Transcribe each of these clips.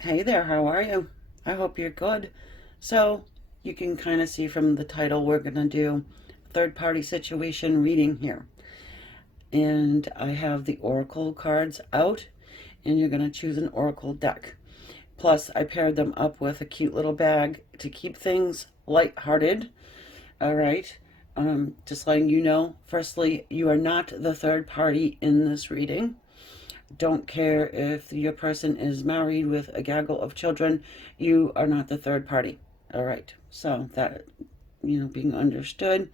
Hey there, how are you? I hope you're good. So, you can kind of see from the title, we're going to do third party situation reading here. And I have the oracle cards out, and you're going to choose an oracle deck. Plus, I paired them up with a cute little bag to keep things lighthearted. All right. Just letting you know, firstly, you are not the third party in this reading. Don't care if your person is married with a gaggle of children, you are not the third party. All right, so that, being understood.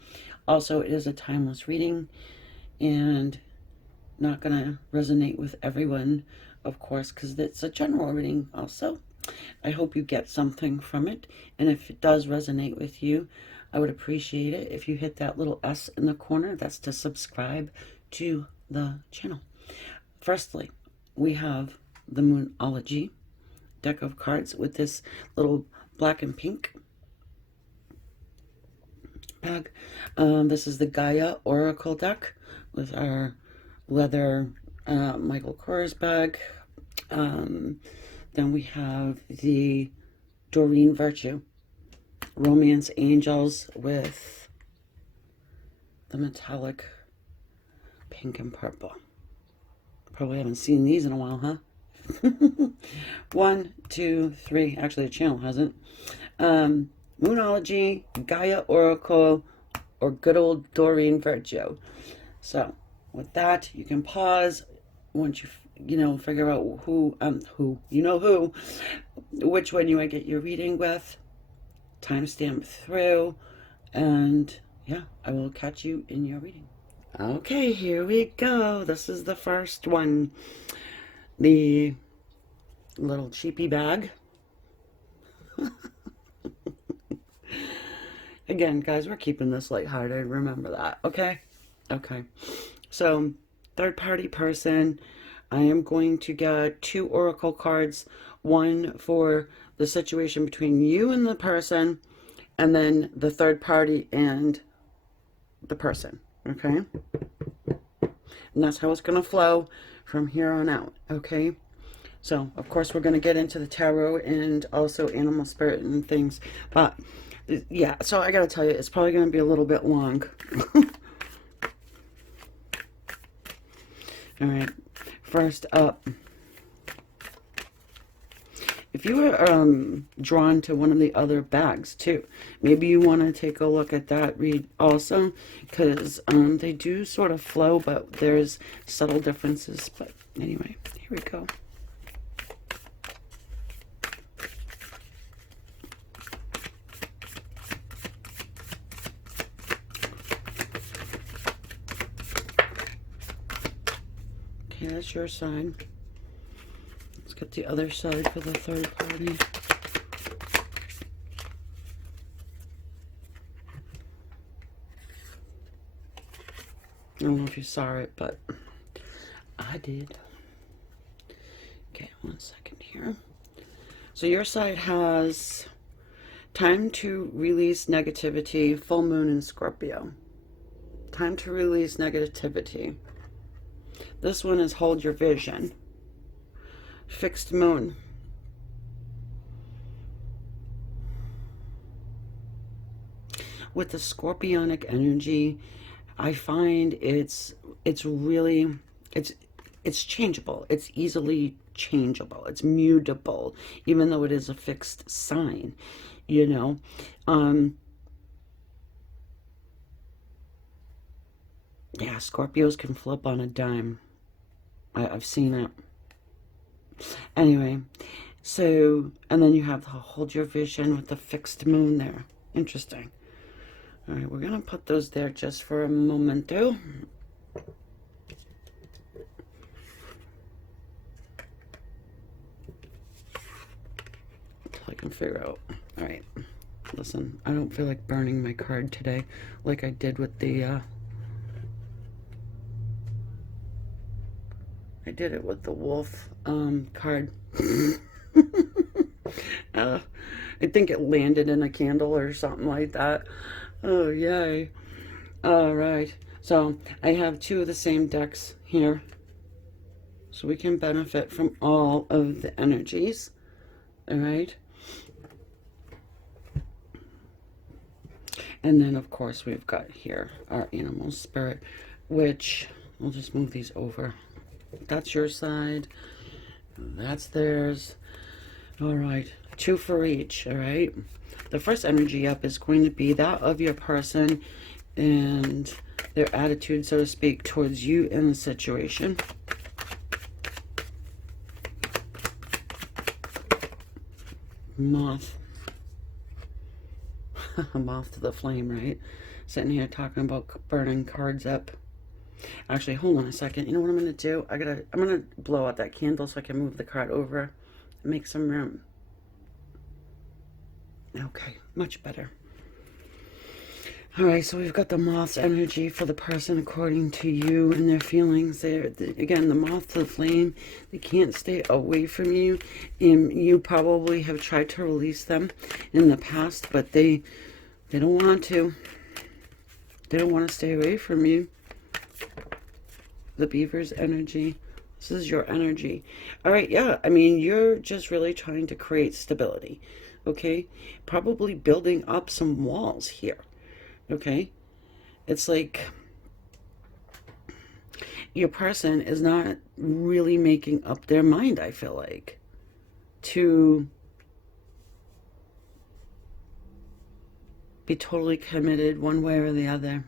Also, it is a timeless reading and not going to resonate with everyone, of course, because it's a general reading also. I hope you get something from it, and if it does resonate with you, I would appreciate it if you hit that little S in the corner. That's to subscribe to the channel. Firstly, we have the Moonology deck of cards with this little black and pink bag. This is the Gaia Oracle deck with our leather Michael Kors bag. Then we have the Doreen Virtue Romance Angels with the metallic pink and purple. Probably haven't seen these in a while, huh? 1, 2, 3. Actually, the channel hasn't. Moonology, Gaia Oracle, or good old Doreen Virtue. So, with that, you can pause once you figure out who, which one you might get your reading with. Timestamp through, and yeah, I will catch you in your reading. Okay, here we go. This is the first one. The little cheapy bag. Again, guys, we're keeping this lighthearted. Remember that, okay? Okay. So, third party person. I am going to get 2 oracle cards. One for the situation between you and the person, and then the third party and the person, okay? And that's how it's going to flow from here on out, okay? So, of course, we're going to get into the tarot and also animal spirit and things. But, yeah, so I got to tell you, it's probably going to be a little bit long. All right, first up, if you were drawn to one of the other bags too, maybe you want to take a look at that read also, because they do sort of flow, but there's subtle differences. But anyway, here we go. Okay, that's your side. Let's get the other side for the third party. I don't know if you saw it, but I did. Okay, 1 second here. So your side has time to release negativity, full moon in Scorpio. Time to release negativity. This one is hold your vision. Fixed moon. With the scorpionic energy, I find it's really it's changeable. It's easily changeable. It's mutable, even though it is a fixed sign, you know. Yeah, Scorpios can flip on a dime. I've seen it. Anyway, so, and then you have the hold your vision with the fixed moon there. Interesting. All right, we're going to put those there just for a moment, though. Until I can figure out. All right, listen, I don't feel like burning my card today like I did with the, I did it with the wolf card. I think it landed in a candle or something like that. Oh, yay. All right. So I have 2 of the same decks here. So we can benefit from all of the energies. All right. And then, of course, we've got here our animal spirit, which we'll just move these over. That's your side. That's theirs. All right. 2 for each. All right. The first energy up is going to be that of your person and their attitude, so to speak, towards you in the situation. Moth. Moth to the flame, right? Sitting here talking about burning cards up. Actually, hold on a second. You know what I'm going to do? I'm going to blow out that candle so I can move the card over and make some room. Okay, much better. All right, so we've got the moth's energy for the person according to you and their feelings. Again, the moth to the flame, they can't stay away from you. And you probably have tried to release them in the past, but they don't want to. They don't want to stay away from you. The beaver's energy. This is your energy. All right, yeah, I mean, you're just really trying to create stability, okay? Probably building up some walls here, okay? It's like your person is not really making up their mind, I feel like, to be totally committed one way or the other.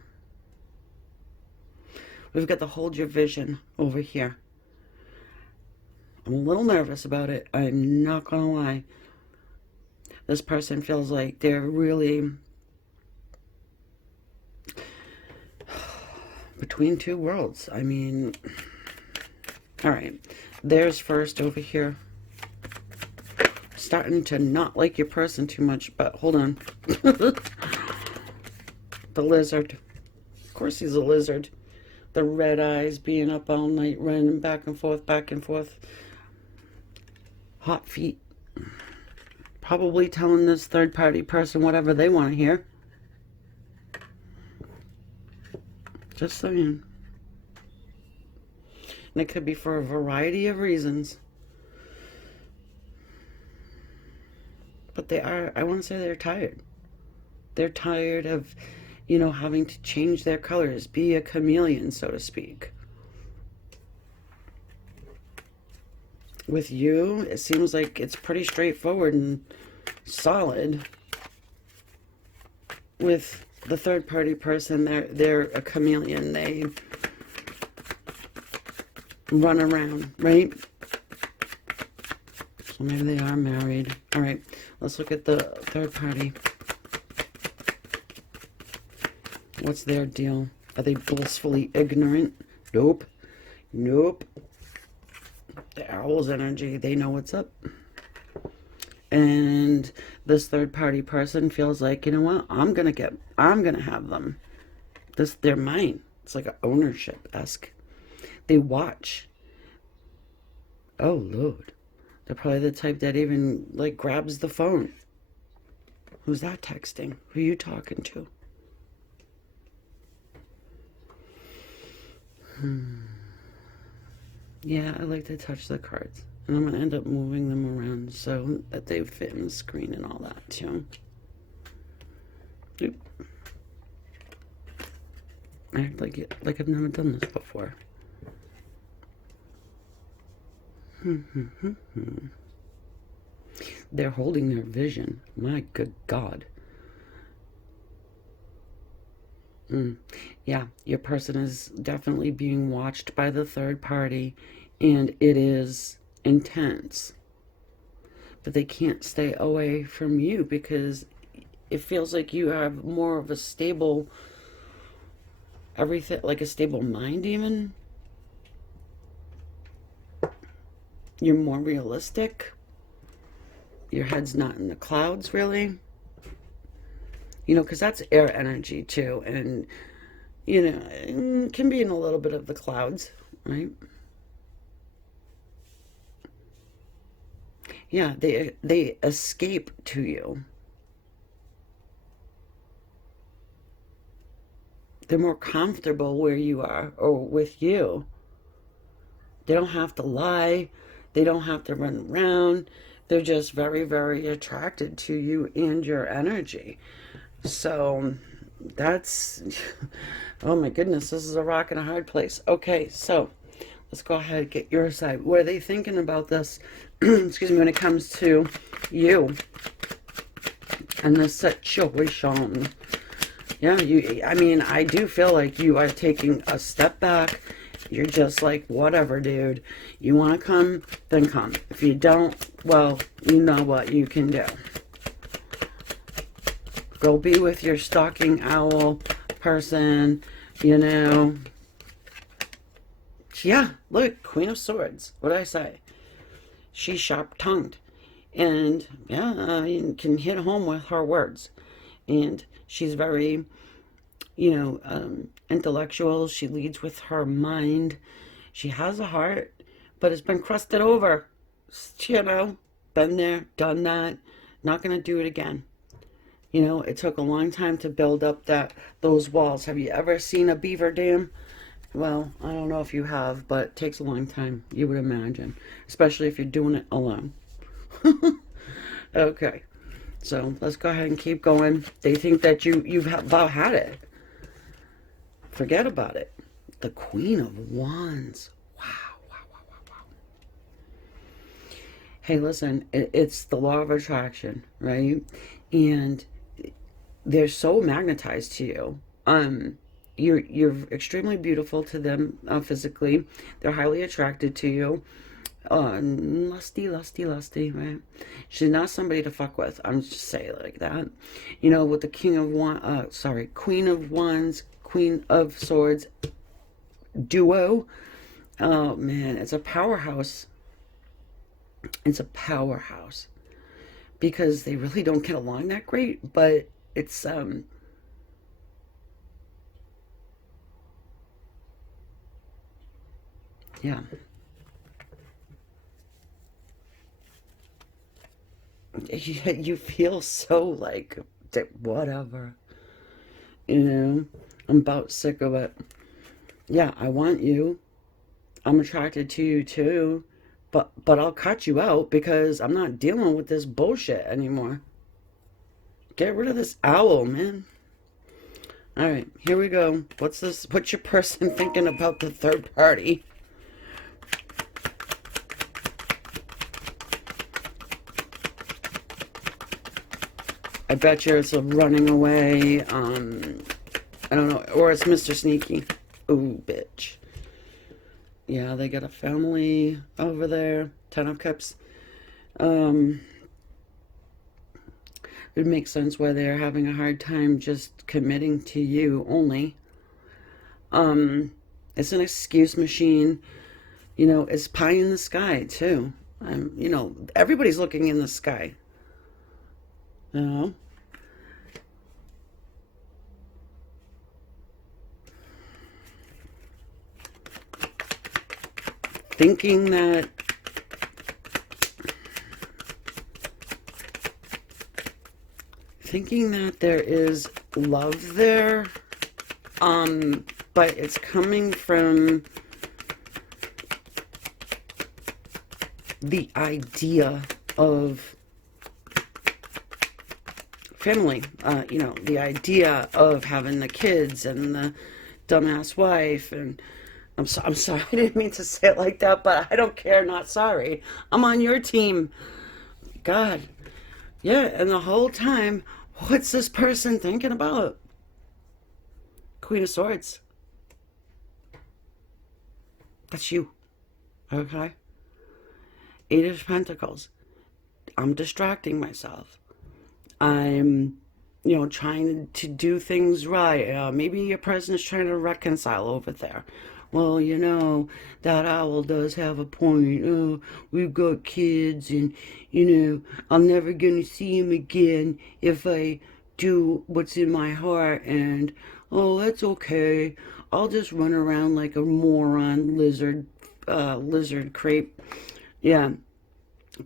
We've got the hold your vision over here. I'm a little nervous about it. I'm not going to lie. This person feels like they're really between two worlds. I mean, all right. There's first over here. Starting to not like your person too much, but hold on. The lizard. Of course he's a lizard. The red eyes, being up all night, running back and forth, back and forth. Hot feet. Probably telling this third-party person whatever they want to hear. Just saying. And it could be for a variety of reasons. But they are, I want to say they're tired. They're tired of, you know, having to change their colors, be a chameleon, so to speak. With you, it seems like it's pretty straightforward and solid. With the third-party person, they're a chameleon. They run around, right? So maybe they are married. All right, let's look at the third party. What's their deal? Are they blissfully ignorant? Nope. Nope. The owl's energy, they know what's up. And this third party person feels like, you know what? I'm gonna have them. They're mine. It's like an ownership-esque. They watch. Oh, Lord. They're probably the type that even, like, grabs the phone. Who's that texting? Who are you talking to? Yeah, I like to touch the cards. And I'm going to end up moving them around so that they fit in the screen and all that, too. Oop. I act like I've never done this before. They're holding their vision. My good God. Yeah, your person is definitely being watched by the third party, and it is intense. But they can't stay away from you because it feels like you have more of a stable, everything, like a stable mind even. You're more realistic. Your head's not in the clouds, really. You know, because that's air energy, too. And, you know, it can be in a little bit of the clouds, right? Yeah, they escape to you. They're more comfortable where you are or with you. They don't have to lie. They don't have to run around. They're just very, very attracted to you and your energy. So that's, oh my goodness, this is a rock and a hard place. Okay, so let's go ahead and get your side. What are they thinking about this? Excuse me, when it comes to you and this situation. Yeah, I mean, I do feel like you are taking a step back. You're just like, whatever, dude. You want to come, then come. If you don't, well, you know what you can do. Go be with your stalking owl person, you know. Yeah, look, Queen of Swords. What did I say? She's sharp-tongued. And, yeah, can hit home with her words. And she's very, intellectual. She leads with her mind. She has a heart, but it's been crusted over. Been there, done that. Not going to do it again. It took a long time to build up those walls. Have you ever seen a beaver dam? Well, I don't know if you have, but it takes a long time, you would imagine. Especially if you're doing it alone. Okay. So let's go ahead and keep going. They think that you've about had it. Forget about it. The Queen of Wands. Wow, wow, wow, wow, wow. Hey, listen, it's the law of attraction, right? And they're so magnetized to you. You're extremely beautiful to them physically. They're highly attracted to you. Lusty, right? She's not somebody to fuck with. I'm just saying it like that. With the Queen of Wands, Queen of Swords duo. Oh man, it's a powerhouse. It's a powerhouse because they really don't get along that great, but it's yeah. You feel so like, whatever. I'm about sick of it. Yeah, I want you. I'm attracted to you too. But I'll cut you out because I'm not dealing with this bullshit anymore. Get rid of this owl, man. All right, here we go. What's this? What's your person thinking about the third party? I bet you it's a running away. I don't know, or it's Mr. Sneaky. Ooh, bitch. Yeah, they got a family over there. 10 of Cups. It would make sense why they're having a hard time just committing to you only. It's an excuse machine. It's pie in the sky too. Everybody's looking in the sky. Thinking that there is love there, but it's coming from the idea of family, the idea of having the kids and the dumbass wife. And I'm sorry, I didn't mean to say it like that, but I don't care, not sorry. I'm on your team. God. Yeah, and the whole time, what's this person thinking about? Queen of Swords. That's you. Okay? Eight of Pentacles. I'm distracting myself. I'm, trying to do things right. Maybe your president's trying to reconcile over there. Well, that owl does have a point. We've got kids and, I'm never going to see him again if I do what's in my heart. And, that's okay. I'll just run around like a moron lizard creep. Yeah.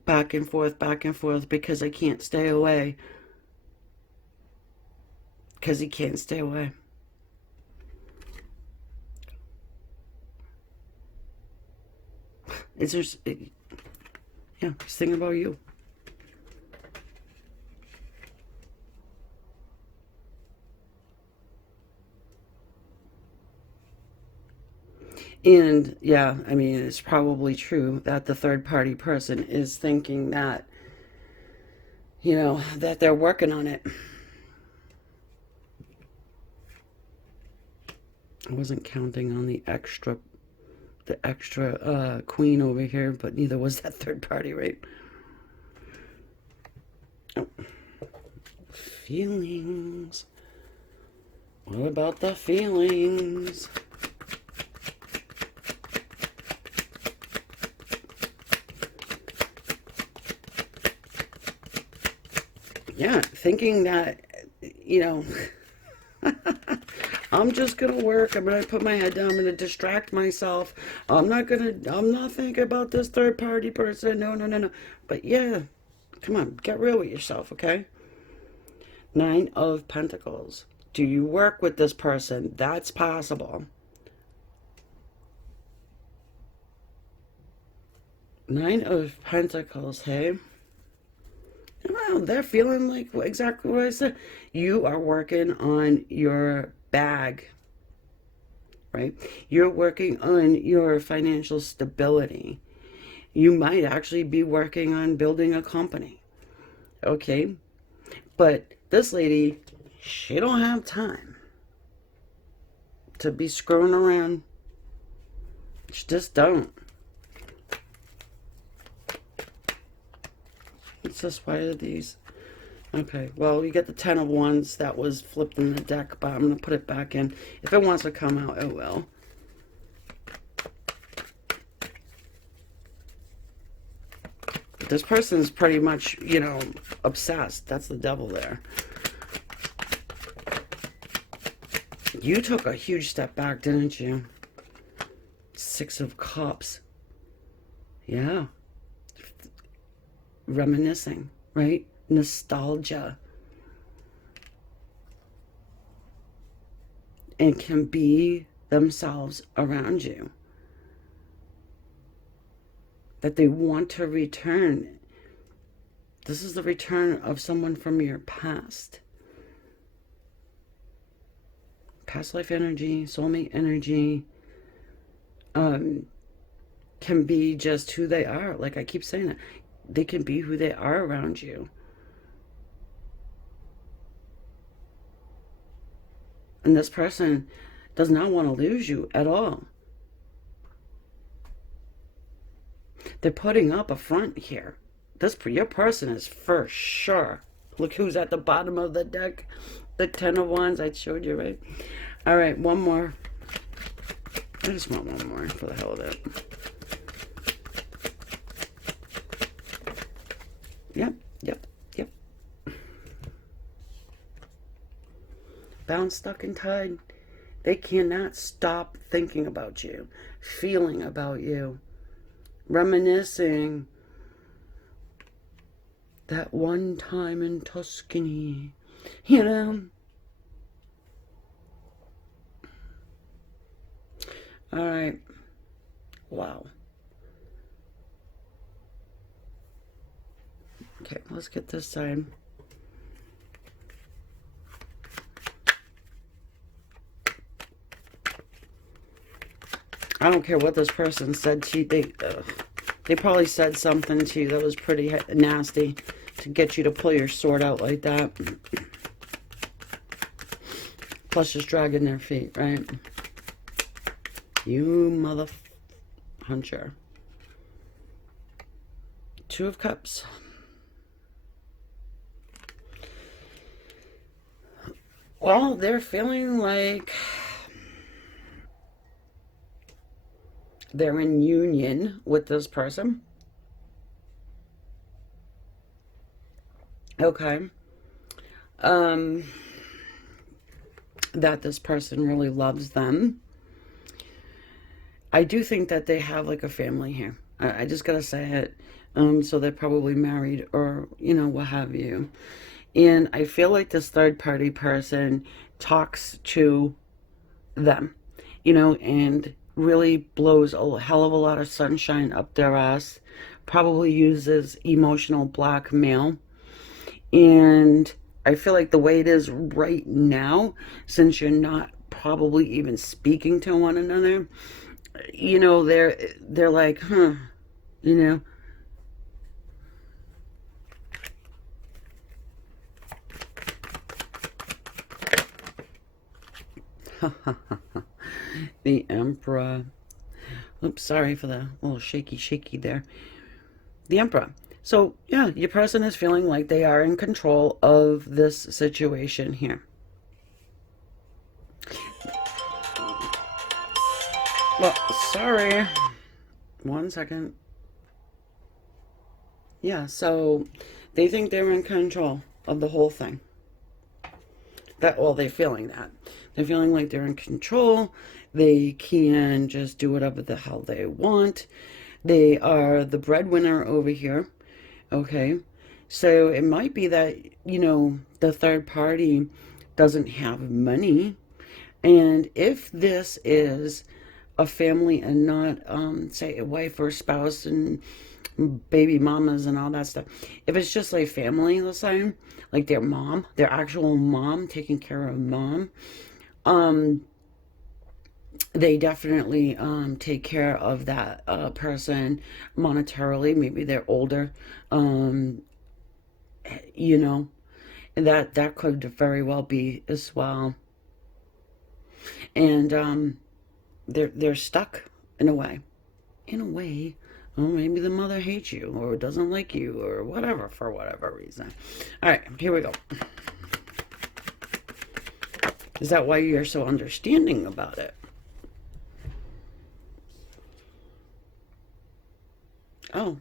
Back and forth because I can't stay away. Because he can't stay away. It's just, yeah, he's thinking about you. And yeah, I mean, it's probably true that the third party person is thinking that, that they're working on it. I wasn't counting on the extra queen over here, but neither was that third party, right? Oh. Feelings. What about the feelings? Yeah, thinking that, I'm just gonna work. I'm gonna put my head down. I'm gonna distract myself. I'm not thinking about this third party person. No, no, no, no. But yeah, come on, get real with yourself, okay? Nine of Pentacles. Do you work with this person? That's possible. Nine of Pentacles, hey? Well, they're feeling like exactly what I said. You are working on your bag, right? You're working on your financial stability. You might actually be working on building a company, okay? But this lady, she don't have time to be screwing around. She just don't. It's just why are these? Okay, well, you get the 10 of Wands that was flipped in the deck, but I'm going to put it back in. If it wants to come out, it will. This person's pretty much, obsessed. That's the devil there. You took a huge step back, didn't you? Six of Cups. Yeah. Reminiscing, right? Nostalgia. And can be themselves around you. That they want to return. This is the return of someone from your past. Past life energy, soulmate energy, can be just who they are. Like I keep saying that. They can be who they are around you. And this person does not want to lose you at all. They're putting up a front here. Your person is for sure. Look who's at the bottom of the deck. The 10 of Wands I showed you, right? All right, one more. I just want one more for the hell of it. Yep. Bound, stuck, and tied. They cannot stop thinking about you, feeling about you, reminiscing that one time in Tuscany, All right. Wow. Okay, let's get this side. I don't care what this person said to you. They probably said something to you that was pretty nasty to get you to pull your sword out like that. Plus just dragging their feet, right? You mother huncher. Two of Cups. Well, they're feeling like they're in union with this person. Okay. That this person really loves them. I do think that they have like a family here. I just gotta say it. So they're probably married or, what have you. And I feel like this third party person talks to them, and really blows a hell of a lot of sunshine up their ass, probably uses emotional blackmail. And I feel like the way it is right now, since you're not probably even speaking to one another, you know, they're like, huh, you know. The Emperor. Oops, sorry for the little shaky there. The Emperor. So, yeah, your person is feeling like they are in control of this situation here. Well, sorry. 1 second. Yeah, so they think they're in control of the whole thing. Well, they're feeling that. They're feeling like they're in control. They can just do whatever the hell they want. They are the breadwinner over here. Okay. So it might be that, the third party doesn't have money. And if this is a family and not, say, a wife or spouse and baby mamas and all that stuff, if it's just like family, let's say, like their mom, their actual mom, taking care of mom, they definitely take care of that person monetarily. Maybe they're older, you know, and that could very well be as well. And they're stuck in a way. In a way, well, maybe the mother hates you or doesn't like you or whatever for whatever reason. All right, here we go. Is that why you're so understanding about it? Oh.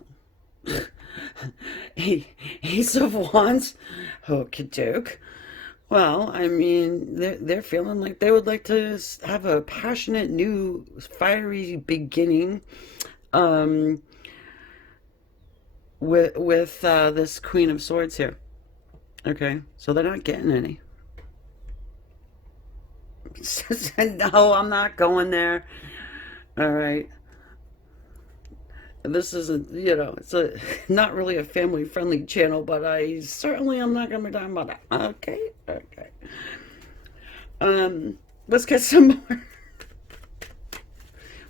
Ace of Wands? Okie doke. Well, I mean, they're feeling like they would like to have a passionate, new, fiery beginning um, with this Queen of Swords here. Okay, so they're not getting any. No, I'm not going there. All right. This isn't, it's not really a family friendly channel, but I certainly am not going to be talking about that. Okay, okay. Let's get some more.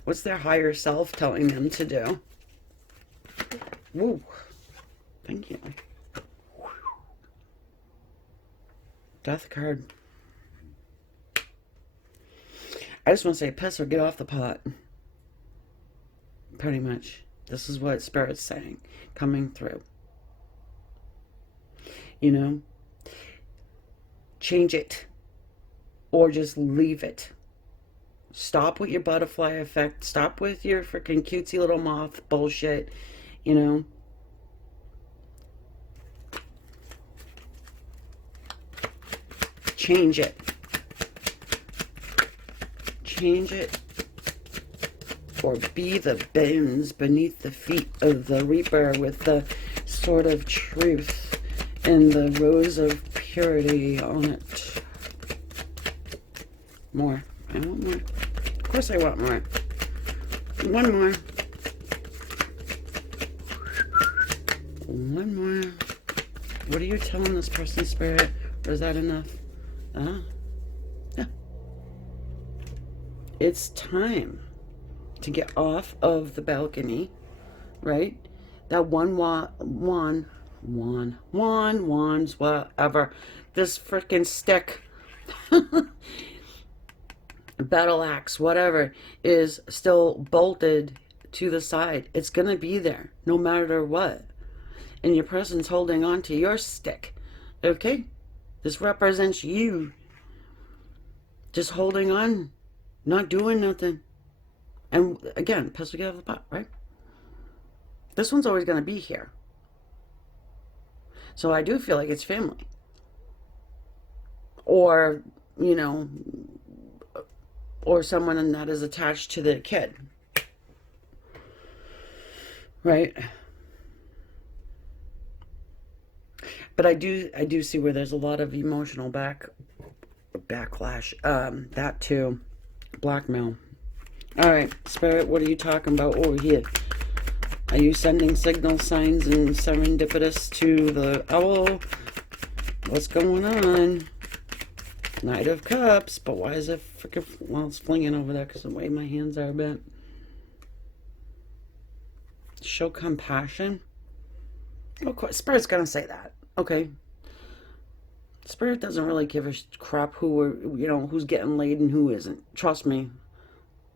What's their higher self telling them to do? Woo. Thank you. Death card. I just want to say piss or get off the pot. Pretty much. This is what Spirit's saying, coming through. Change it or just leave it. Stop with your butterfly effect. Stop with your freaking cutesy little moth bullshit. Change it. Change it. Or be the bones beneath the feet of the reaper with the sword of truth and the rose of purity on it. More. I want more. Of course I want more. One more. One more. What are you telling this person, Spirit? Or is that enough? Yeah. It's time to get off of the balcony, right? That wands, whatever. This freaking stick, battle axe, whatever, is still bolted to the side. It's gonna be there no matter what. And your person's holding on to your stick, okay? This represents you just holding on, not doing nothing. And again, pistol get out of the pot, right? This one's always going to be here. So I do feel like it's family. Or, or someone that is attached to the kid. Right? But I do see where there's a lot of emotional backlash. That too. Blackmail. All right, Spirit, what are you talking about over here? Are you sending signal signs and serendipitous to the owl? What's going on? Knight of Cups, but why is it freaking... Well, it's flinging over there because of the way my hands are a bit. Show compassion. Of course, Spirit's gonna say that. Okay. Spirit doesn't really give a crap who's getting laid and who isn't. Trust me.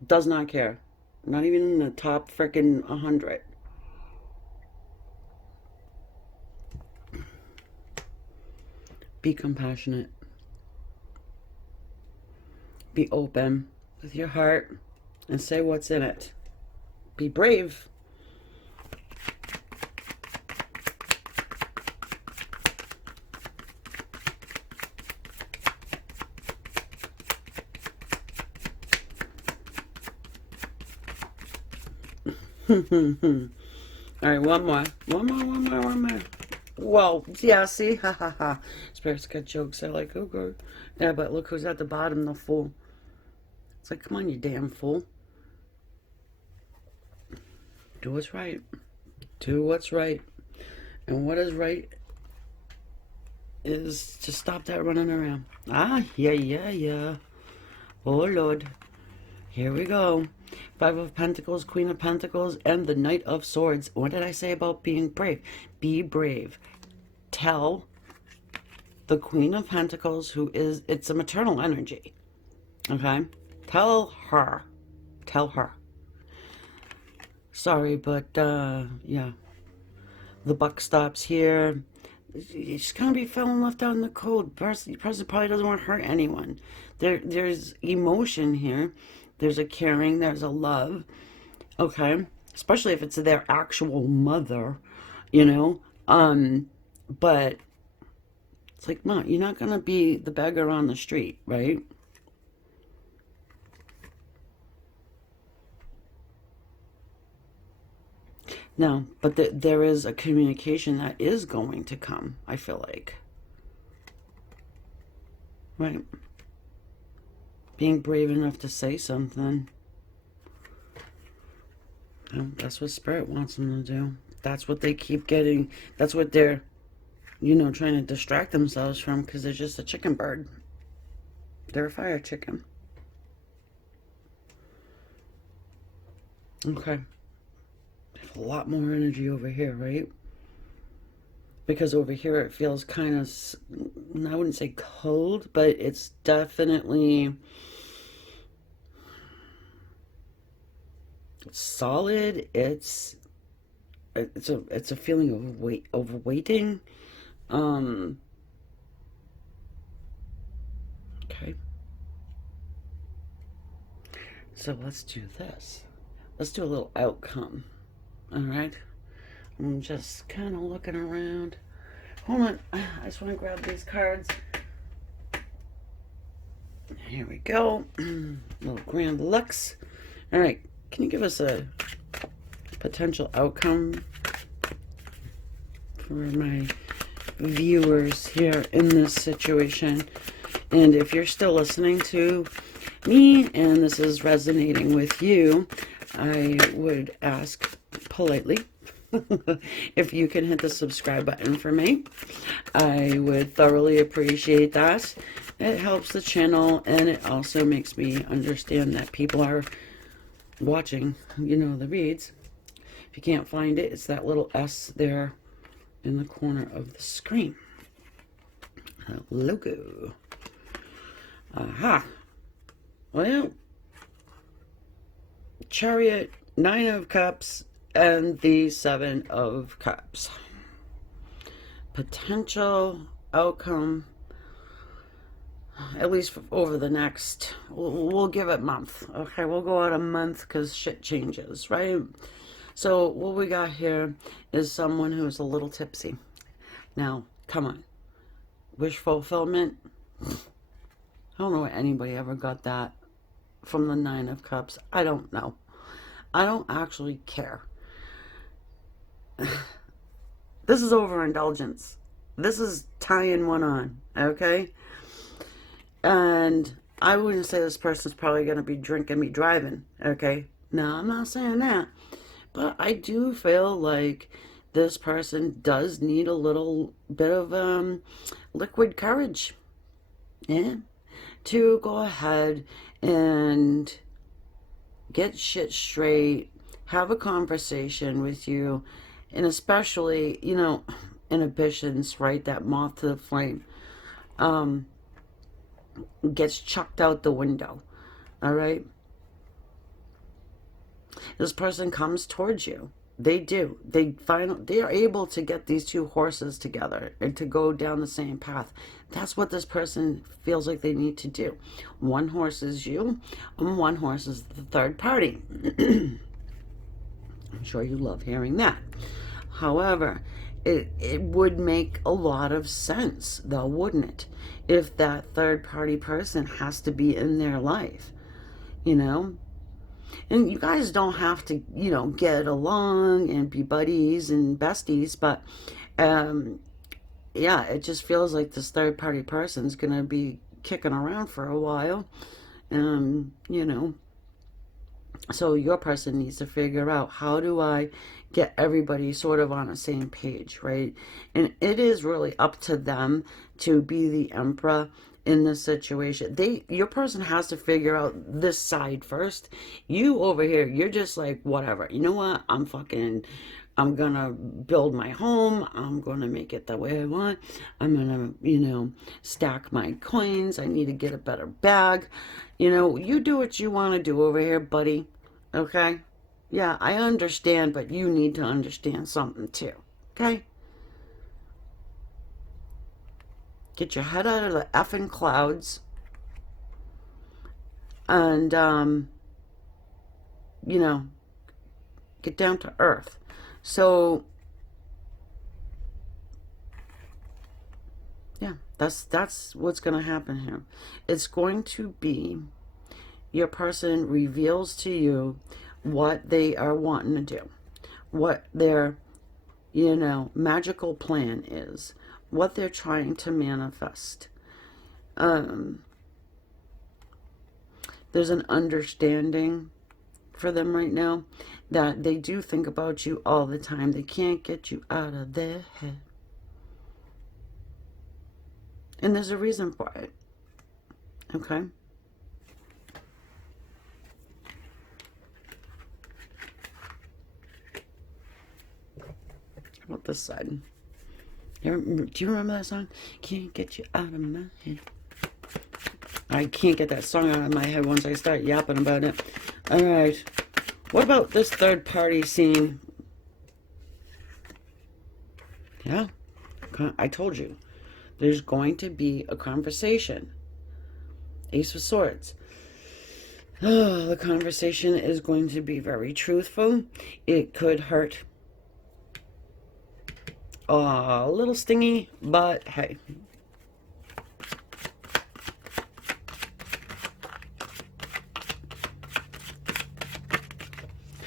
Does not care. Not even in the top freaking 100. Be compassionate. Be open with your heart and say what's in it. Be brave. All right, one more. Well, yeah, see? Ha ha ha. Spirit's got jokes. I like, oh, good. Yeah, but look who's at the bottom, the fool. It's like, come on, you damn fool. Do what's right. Do what's right. And what is right is to stop that running around. Ah, yeah. Oh, Lord. Here we go. Five of Pentacles, Queen of Pentacles, and the Knight of Swords. What did I say about being brave? Be brave. Tell the Queen of Pentacles, it's a maternal energy. Okay? Tell her. Sorry, but, yeah. The buck stops here. She's gonna be feeling left out in the cold. The person probably doesn't want to hurt anyone. There's emotion here. There's a caring. There's a love. Okay, especially if it's their actual mother, But it's like, no, you're not gonna be the beggar on the street, right? No, but there is a communication that is going to come, I feel like. Right. Being brave enough to say something. That's what Spirit wants them to do. That's what they keep getting. That's what they're, trying to distract themselves from, because they're just a chicken bird. They're a fire chicken. Okay. There's a lot more energy over here, right? Because over here it feels kind of, I wouldn't say cold, but it's definitely solid. It's a feeling of waiting. Okay. So let's do this. Let's do a little outcome. All right. I'm just kind of looking around. Hold on. I just want to grab these cards. Here we go. Little Grand Lux. All right. Can you give us a potential outcome for my viewers here in this situation? And if you're still listening to me and this is resonating with you, I would ask politely if you can hit the subscribe button for me. I would thoroughly appreciate that. It helps the channel, and it also makes me understand that people are watching, the reads. If you can't find it, it's that little S there in the corner of the screen. Logo. Aha. Well, Chariot, Nine of Cups, and the Seven of Cups. Potential outcome, at least over the next, we'll give it a month. Okay, we'll go out a month because shit changes, right? So what we got here is someone who's a little tipsy. Now, come on. Wish fulfillment. I don't know if anybody ever got that from the Nine of Cups. I don't know. I don't actually care. This is overindulgence. This is tying one on, okay? And I wouldn't say this person's probably going to be drinking me driving, okay? No, I'm not saying that. But I do feel like this person does need a little bit of liquid courage. Yeah. To go ahead and get shit straight, have a conversation with you, and especially, you know, inhibitions, right? That moth to the flame gets chucked out the window, all right? This person comes towards you. They do. They are able to get these two horses together and to go down the same path. That's what this person feels like they need to do. One horse is you, and one horse is the third party. I'm sure you love hearing that. However, it would make a lot of sense, though, wouldn't it? If that third party person has to be in their life, you know? And you guys don't have to, you know, get along and be buddies and besties, but yeah, it just feels like this third party person's gonna be kicking around for a while. You know, so your person needs to figure out, how do I get everybody sort of on the same page, right? And it is really up to them to be the emperor in this situation. Your person has to figure out this side first. You over here, you're just like, whatever. You know what? I'm gonna build my home. I'm gonna make it the way I want. I'm gonna, you know, stack my coins. I need to get a better bag. You know, you do what you want to do over here, buddy. Okay? Yeah, I understand, but you need to understand something too. Okay? Get your head out of the effing clouds and, you know, get down to earth. So, yeah, that's what's going to happen here. It's going to be, your person reveals to you what they are wanting to do, what their, you know, magical plan is, what they're trying to manifest. There's an understanding for them right now that they do think about you all the time. They can't get you out of their head. And there's a reason for it. Okay? How about this side? Do you remember that song? Can't get you out of my head. I can't get that song out of my head once I start yapping about it. Alright. What about this third party scene? Yeah. I told you. There's going to be a conversation. Ace of Swords. Oh, the conversation is going to be very truthful. It could hurt. A little stingy, but hey.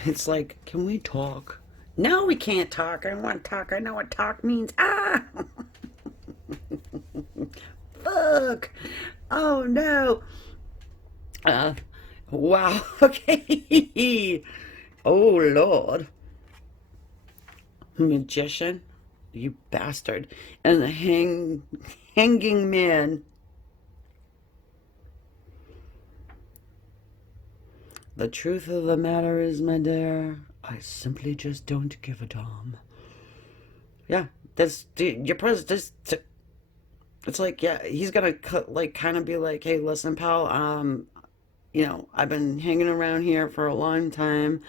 It's like, can we talk? No, we can't talk. I want to talk. I know what talk means. Ah! Fuck! Oh no! Wow. Okay. Oh Lord. Magician. You bastard. And the hanging man. The truth of the matter is, my dear, I simply just don't give a damn. Yeah, your president. It's like, yeah, he's gonna like kind of be like, hey, listen, pal. You know, I've been hanging around here for a long time.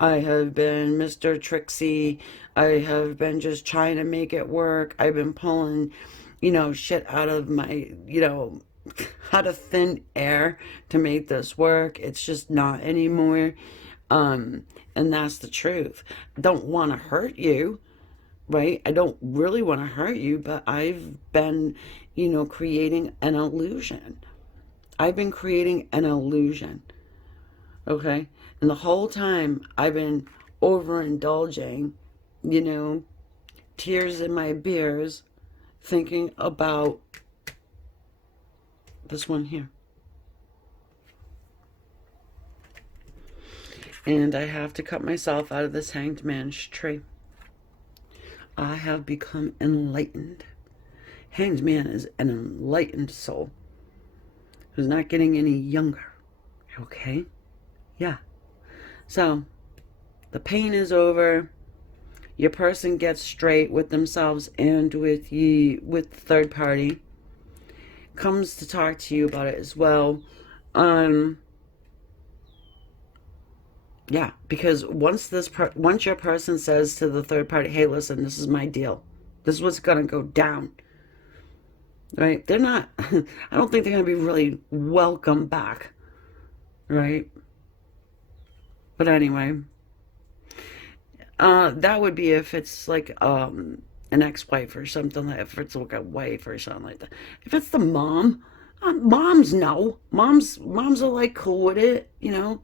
I have been Mr. Trixie. I have been just trying to make it work. I've been pulling, you know, shit out of my, you know, out of thin air to make this work. It's just not anymore. And that's the truth. I don't want to hurt you, right? I don't really want to hurt you, but I've been, you know, creating an illusion. I've been creating an illusion. Okay? And the whole time I've been overindulging, you know, tears in my beers, thinking about this one here. And I have to cut myself out of this hanged man's tree. I have become enlightened. Hanged man is an enlightened soul who's not getting any younger. Okay? Yeah. So, The pain is over. Your person gets straight with themselves and with you, with the third party. Comes to talk to you about it as well. Yeah, because once your person says to the third party, "Hey, listen, this is my deal. This is what's gonna go down." Right? They're not. I don't think they're gonna be really welcome back. Right? But anyway, that would be if it's like an ex-wife or something. Like if it's like a wife or something like that. If it's the mom, moms know. Moms are like cool with it, you know.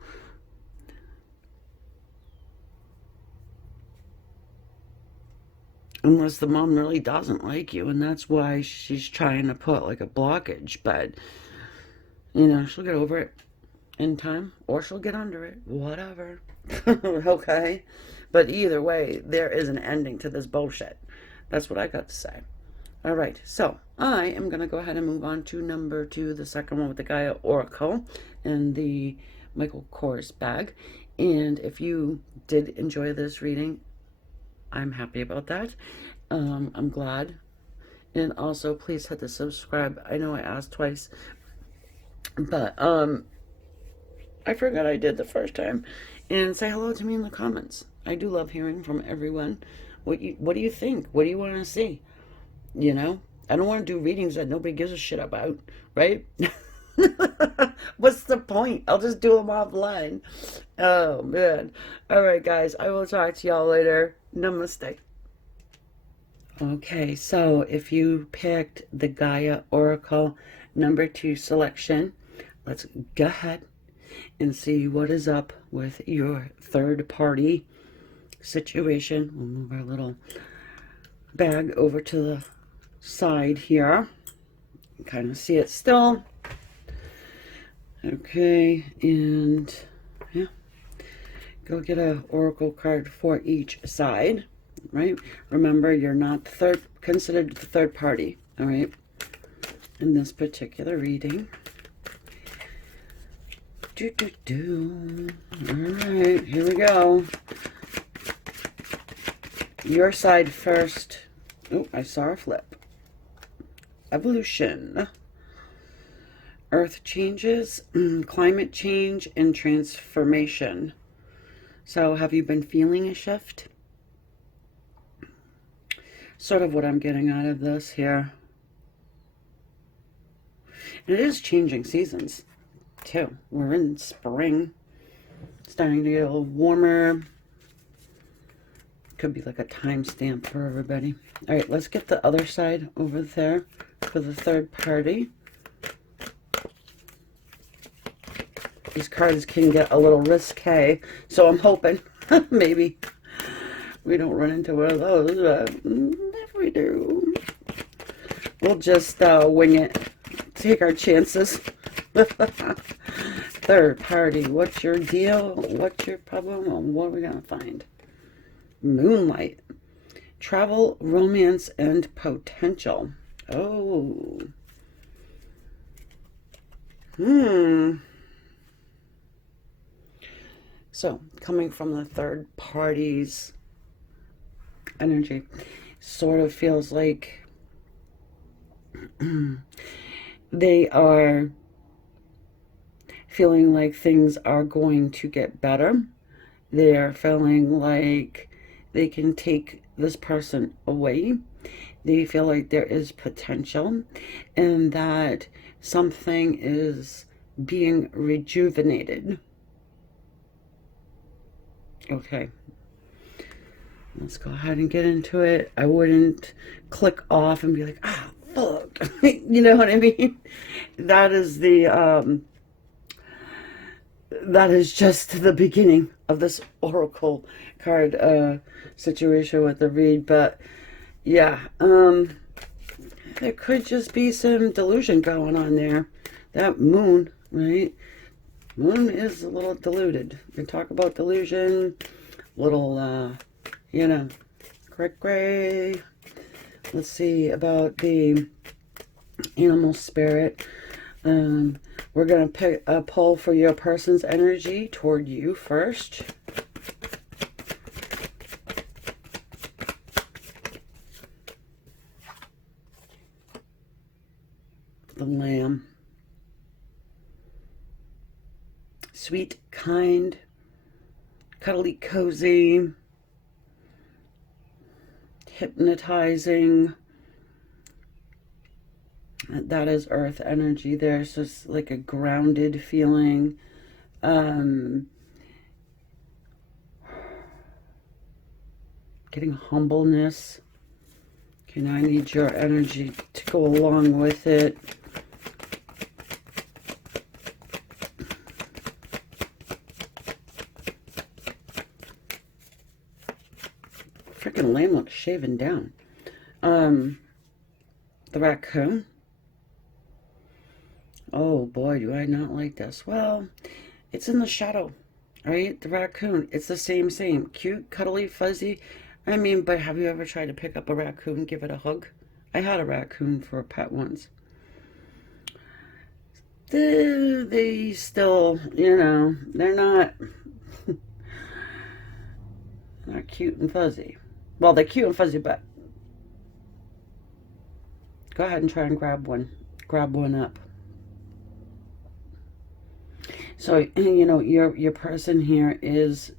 Unless the mom really doesn't like you, and that's why she's trying to put like a blockage. But you know, she'll get over it in time, or she'll get under it. Whatever. Okay. But either way, there is an ending to this bullshit. That's what I got to say. All right, so I am going to go ahead and move on to number 2, the second one with the Gaia Oracle and the Michael Kors bag. And if you did enjoy this reading, I'm happy about that. I'm glad. And also, please hit the subscribe. I know I asked twice, but I forgot I did the first time. And say hello to me in the comments. I do love hearing from everyone. What do you think? What do you want to see? You know, I don't want to do readings that nobody gives a shit about, right? What's the point? I'll just do them offline. Oh, man. All right, guys. I will talk to y'all later. Namaste. Okay, so if you picked the Gaia Oracle number 2 selection, let's go ahead and see what is up with your third party situation. We'll move our little bag over to the side here. You kind of see it still. Okay, and yeah, go get a oracle card for each side, right? Remember, you're not considered the third party, all right, in this particular reading. All right, here we go. Your side first. Oh, I saw a flip. Evolution. Earth changes, climate change, and transformation. So have you been feeling a shift? Sort of what I'm getting out of this here. And it is changing seasons, too. We're in spring. Starting to get a little warmer. Could be like a timestamp for everybody. All right, let's get the other side over there for the third party. These cards can get a little risque, so I'm hoping maybe we don't run into one of those, but if we do, we'll just wing it, take our chances. Third party, what's your deal? What's your problem? What are we going to find? Moonlight. Travel, romance, and potential. Oh. So, coming from the third party's energy, sort of feels like they are feeling like things are going to get better. They are feeling like they can take this person away. They feel like there is potential and that something is being rejuvenated. Okay, let's go ahead and get into it. I wouldn't click off and be like, ah, fuck. You know what I mean? That is that is just the beginning of this oracle card situation with the read. But yeah, there could just be some delusion going on there. That moon, right? Moon is a little deluded. We talk about delusion, little, you know, cray. Let's see about the animal spirit. We're going to pick a pull for your person's energy toward you first. the Lamb. Sweet, kind, cuddly, cozy, hypnotizing. That is earth energy. There's just like a grounded feeling. Getting humbleness. Okay, now I need your energy to go along with it. Freaking lamb looks shaven down. The raccoon. Oh boy, do I not like this. Well, it's in the shadow, right? The raccoon. It's the same. Cute, cuddly, fuzzy. I mean, but have you ever tried to pick up a raccoon and give it a hug? I had a raccoon for a pet once. They still, you know, they're not cute and fuzzy. Well, they're cute and fuzzy, but go ahead and try and grab one. Grab one up. So, you know, your person here is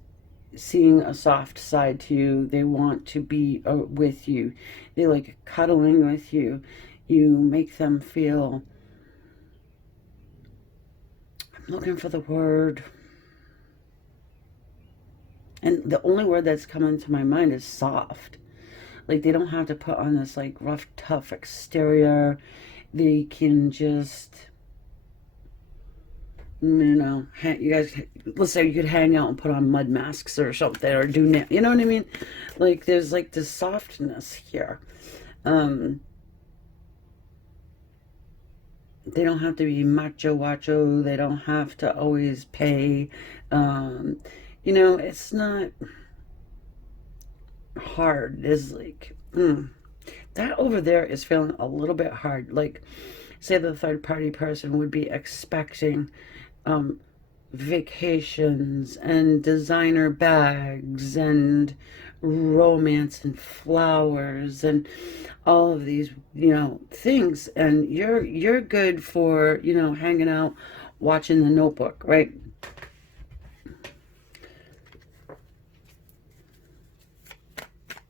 seeing a soft side to you. They want to be with you. They like cuddling with you. You make them feel, I'm looking for the word, and the only word that's coming to my mind is soft. Like, they don't have to put on this like rough, tough exterior. They can just, you know, you guys, let's say you could hang out and put on mud masks or something, or do, you know what I mean? Like, there's like this softness here. They don't have to be macho. They don't have to always pay. You know, it's not hard. It's like, that over there is feeling a little bit hard. Like, say the third party person would be expecting vacations and designer bags and romance and flowers and all of these, you know, things, and you're good for, you know, hanging out, watching The Notebook, right?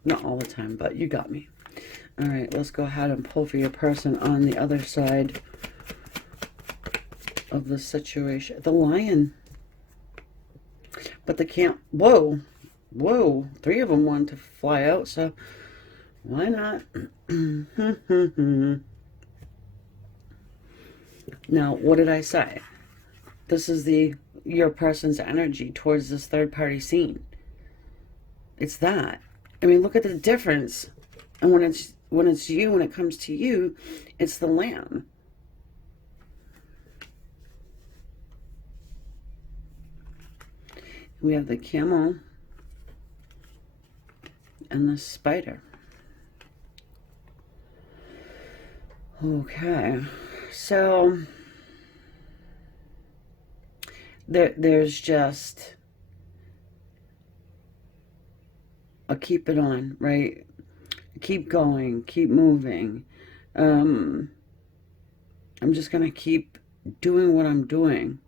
Not all the time, but you got me. All right, let's go ahead and pull for your person on the other side of the situation. The Lion. But they can't, whoa, 3 of them want to fly out, so why not? Now, what did I say? This is your person's energy towards this third party scene. It's that. I mean, look at the difference. And when it's you, when it comes to you, it's the Lamb. We have the camel and the spider. Okay, so there's just a keep it on, right? Keep going, keep moving. I'm just gonna keep doing what I'm doing.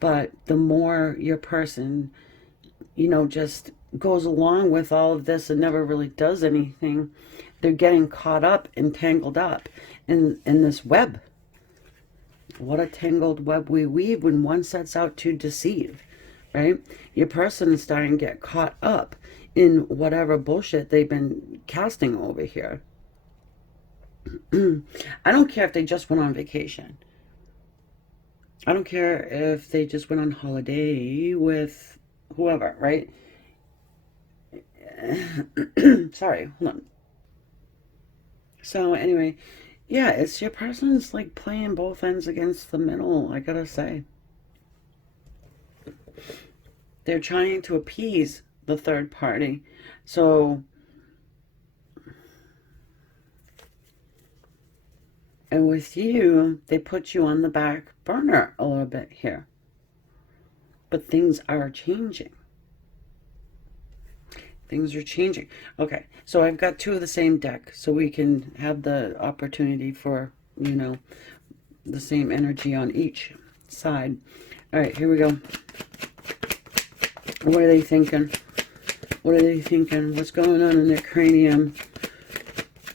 But the more your person, you know, just goes along with all of this and never really does anything, they're getting caught up and tangled up in this web. What a tangled web we weave when one sets out to deceive, right? Your person is starting to get caught up in whatever bullshit they've been casting over here. I don't care if they just went on vacation. I don't care if they just went on holiday with whoever, right? Sorry, hold on. So anyway, yeah, it's your person's like playing both ends against the middle, I gotta say. They're trying to appease the third party. So, and with you, they put you on the back burner a little bit here. But things are changing. Things are changing. Okay, so I've got 2 of the same deck, so we can have the opportunity for, you know, the same energy on each side. All right, here we go. What are they thinking? What are they thinking? What's going on in their cranium?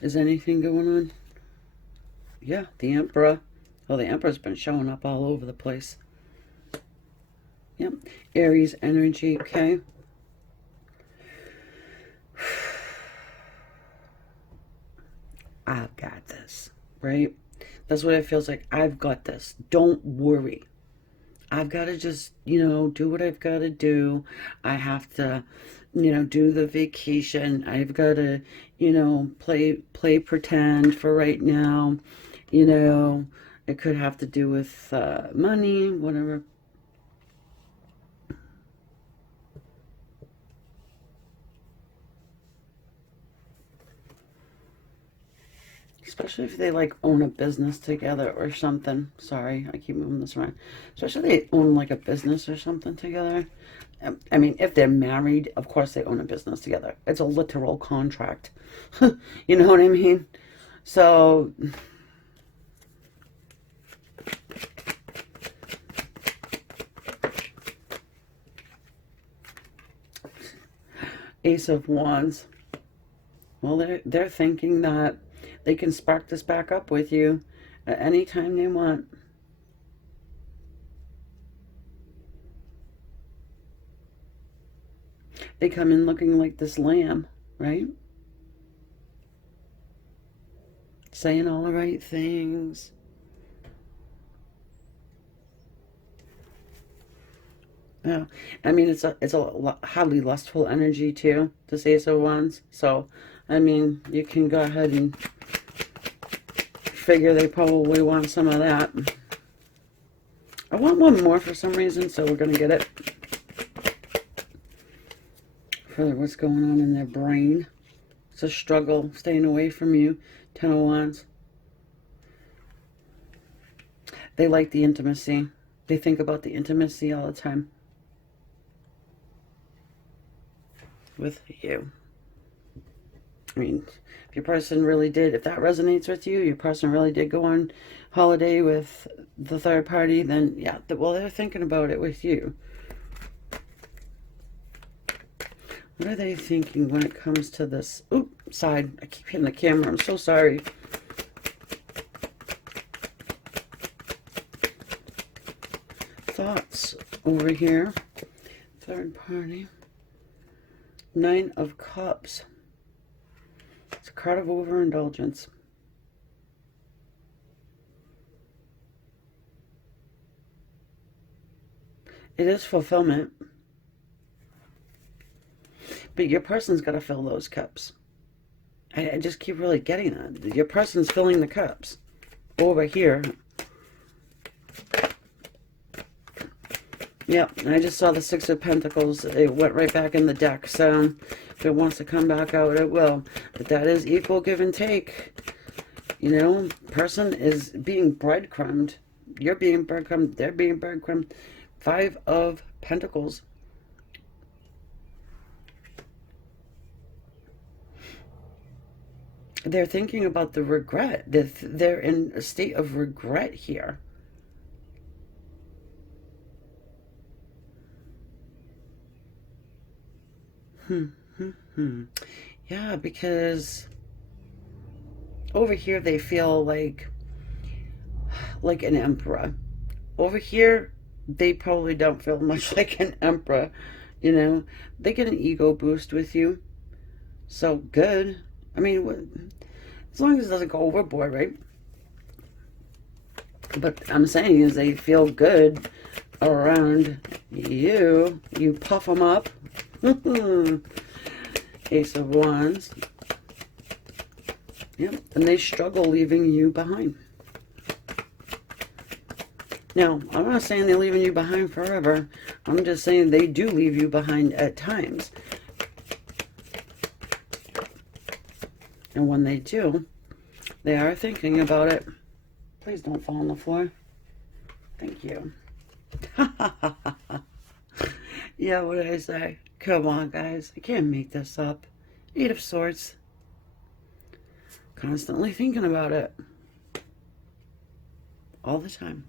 Is anything going on? Yeah, the Emperor. Oh, the Emperor's been showing up all over the place. Yep. Aries energy, okay. I've got this, right? That's what it feels like. I've got this. Don't worry. I've got to just, do what I've got to do. I have to, do the vacation. I've got to, play pretend for right now. It could have to do with money, whatever. Especially if they like own a business together or something. Sorry, I keep moving this around. Especially if they own like a business or something together. I mean, if they're married, of course they own a business together. It's a literal contract. You know what I mean? So, Ace of Wands. Well, they're thinking that they can spark this back up with you at any time they want. They come in looking like this lamb, right? Saying all the right things. Yeah, I mean, it's a highly lustful energy too, this Ace of Wands. So, I mean, you can go ahead and figure they probably want some of that. I want one more for some reason, so we're going to get it. For what's going on in their brain. It's a struggle staying away from you. 10 of Wands. They like the intimacy. They think about the intimacy all the time. With you. I mean, if your person really did, if that resonates with you, your person really did go on holiday with the third party, then yeah, well, they're thinking about it with you. What are they thinking when it comes to this? Oop, side. I keep hitting the camera. I'm so sorry. Thoughts over here. Third party. 9 of Cups. It's a card of overindulgence. It is fulfillment. But your person's got to fill those cups. I just keep really getting that. Your person's filling the cups. Over here. Yep, and I just saw the 6 of Pentacles. It went right back in the deck. So if it wants to come back out, it will. But that is equal give and take. Person is being breadcrumbed. You're being breadcrumbed. They're being breadcrumbed. 5 of Pentacles. They're thinking about the regret. They're in a state of regret here. Yeah, because over here they feel like an emperor. Over here, they probably don't feel much like an emperor. They get an ego boost with you. So good. I mean, as long as it doesn't go overboard, right? But I'm saying is they feel good around you. You puff them up. Ace of Wands. Yep, and they struggle leaving you behind. Now, I'm not saying they're leaving you behind forever. I'm just saying they do leave you behind at times. And when they do, they are thinking about it. Please don't fall on the floor. Thank you. Yeah, what did I say? Come on, guys. I can't make this up. 8 of Swords. Constantly thinking about it. all the time.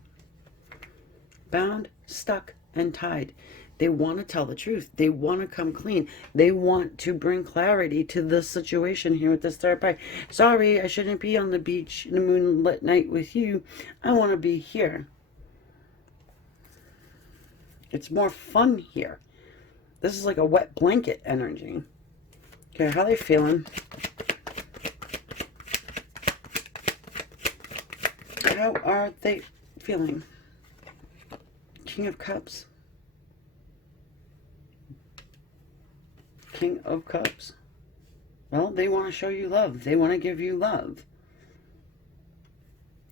Bound, stuck, and tied. They want to tell the truth. They want to come clean. They want to bring clarity to the situation here with this third party. Sorry, I shouldn't be on the beach in a moonlit night with you. I want to be here. It's more fun here. This is like a wet blanket energy. Okay, how are they feeling? How are they feeling? King of Cups. King of Cups. Well, they want to show you love. They want to give you love.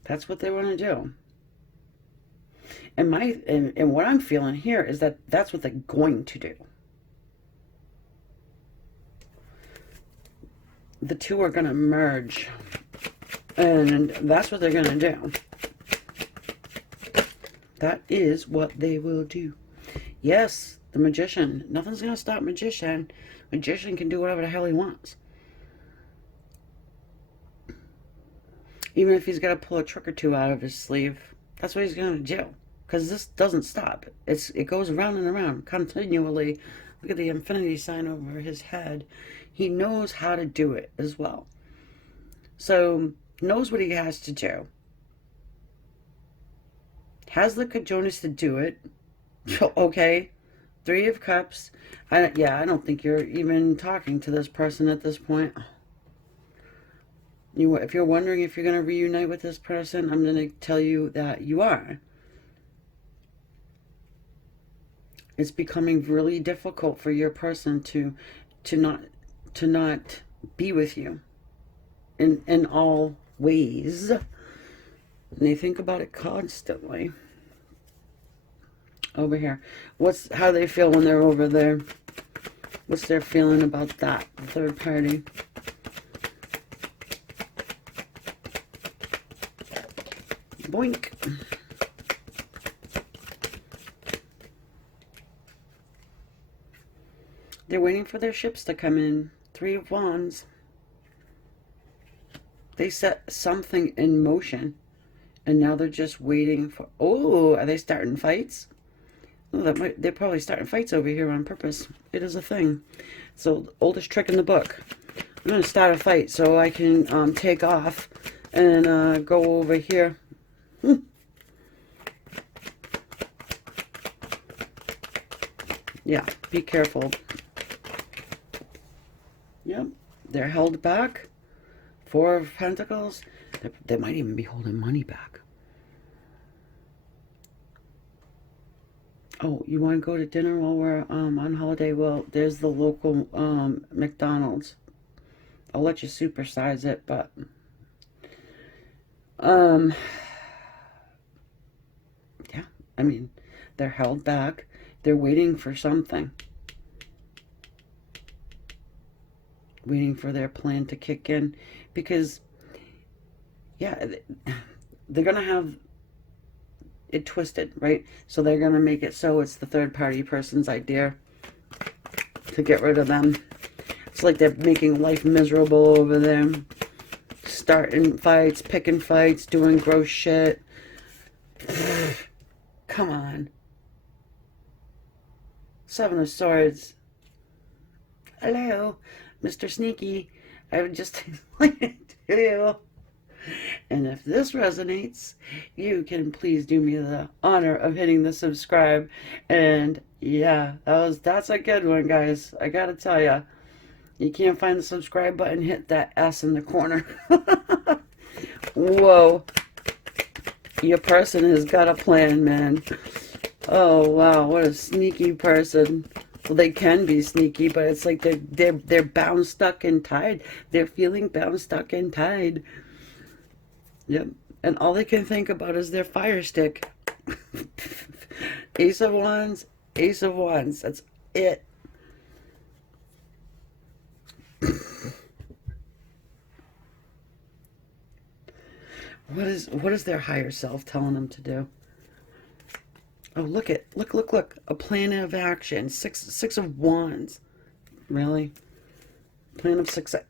That's what they want to do. And what I'm feeling here is that that's what they're going to do. The two are going to merge. And that's what they're going to do. That is what they will do. Yes, the Magician. Nothing's going to stop Magician. Magician can do whatever the hell he wants. Even if he's got to pull a trick or two out of his sleeve, that's what he's going to do. Because this doesn't stop. It goes around and around continually. Look at the infinity sign over his head. He knows how to do it as well. So, knows what he has to do. Has the cojones to do it. Okay. 3 of Cups. I don't think you're even talking to this person at this point. If you're wondering if you're going to reunite with this person, I'm going to tell you that you are. It's becoming really difficult for your person to not be with you in all ways. And they think about it constantly. Over here. How they feel when they're over there? What's their feeling about that? The third party. Boink. They're waiting for their ships to come in. 3 of Wands. They set something in motion. And now they're just waiting for... Oh, are they starting fights? Oh, they're probably starting fights over here on purpose. It is a thing. So, the oldest trick in the book. I'm going to start a fight so I can take off and go over here. Yeah, be careful. Yep, they're held back. 4 of Pentacles. They might even be holding money back. Oh, you want to go to dinner while we're on holiday? Well, there's the local McDonald's. I'll let you supersize it, but yeah, I mean, they're held back. They're waiting for something. Waiting for their plan to kick in. Because, yeah, they're going to have it twisted, right? So they're going to make it so it's the third party person's idea to get rid of them. It's like they're making life miserable over there. Starting fights, picking fights, doing gross shit. Come on. 7 of Swords. Hello, Mr. Sneaky. I would just explain it to you. And if this resonates, you can please do me the honor of hitting the subscribe. And yeah, that's a good one, guys. I gotta tell ya. You can't find the subscribe button, hit that S in the corner. Whoa. Your person has got a plan, man. Oh, wow. What a sneaky person. Well, they can be sneaky, but it's like they're bound, stuck, and tied. They're feeling bound, stuck, and tied. Yep. And all they can think about is their fire stick. Ace of Wands, Ace of Wands. That's it. What is their higher self telling them to do? Oh, look. A plan of action. Six of Wands. Really? Plan of success.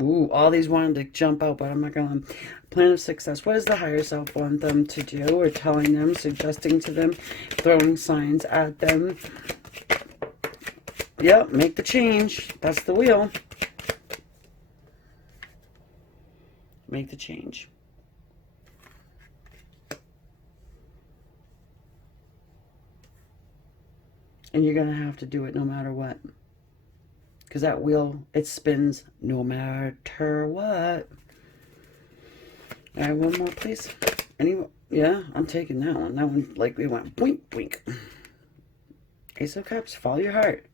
Ooh, all these wanted to jump out, but I'm not going to. Plan of success. What does the higher self want them to do, or telling them, suggesting to them, throwing signs at them? Yep, make the change. That's the wheel. Make the change. And you're going to have to do it no matter what. Because that wheel, it spins no matter what. All right, one more, please. Yeah, I'm taking that one. That one, like, we went boink, boink. Ace of Cups, follow your heart.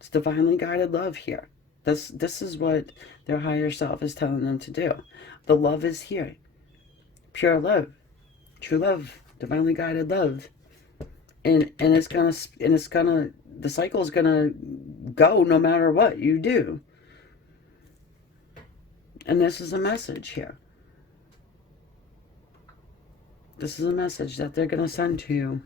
It's divinely guided love here. This is what their higher self is telling them to do. The love is here. Pure love. True love. Divinely guided love. And the cycle is gonna go no matter what you do. And this is a message here. This is a message that they're gonna send to you.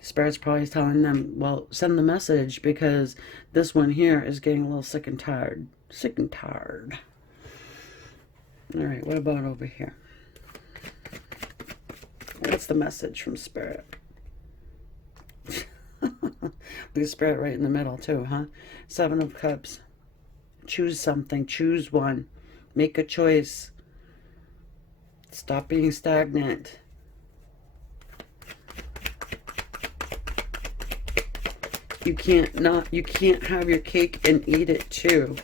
Spirit's probably telling them, well, send the message, because this one here is getting a little sick and tired. Sick and tired. All right, what about over here? What's the message from Spirit? The Spirit right in the middle too, huh? Seven of Cups. Choose something. Choose one. Make a choice. Stop being stagnant. You can't have your cake and eat it too.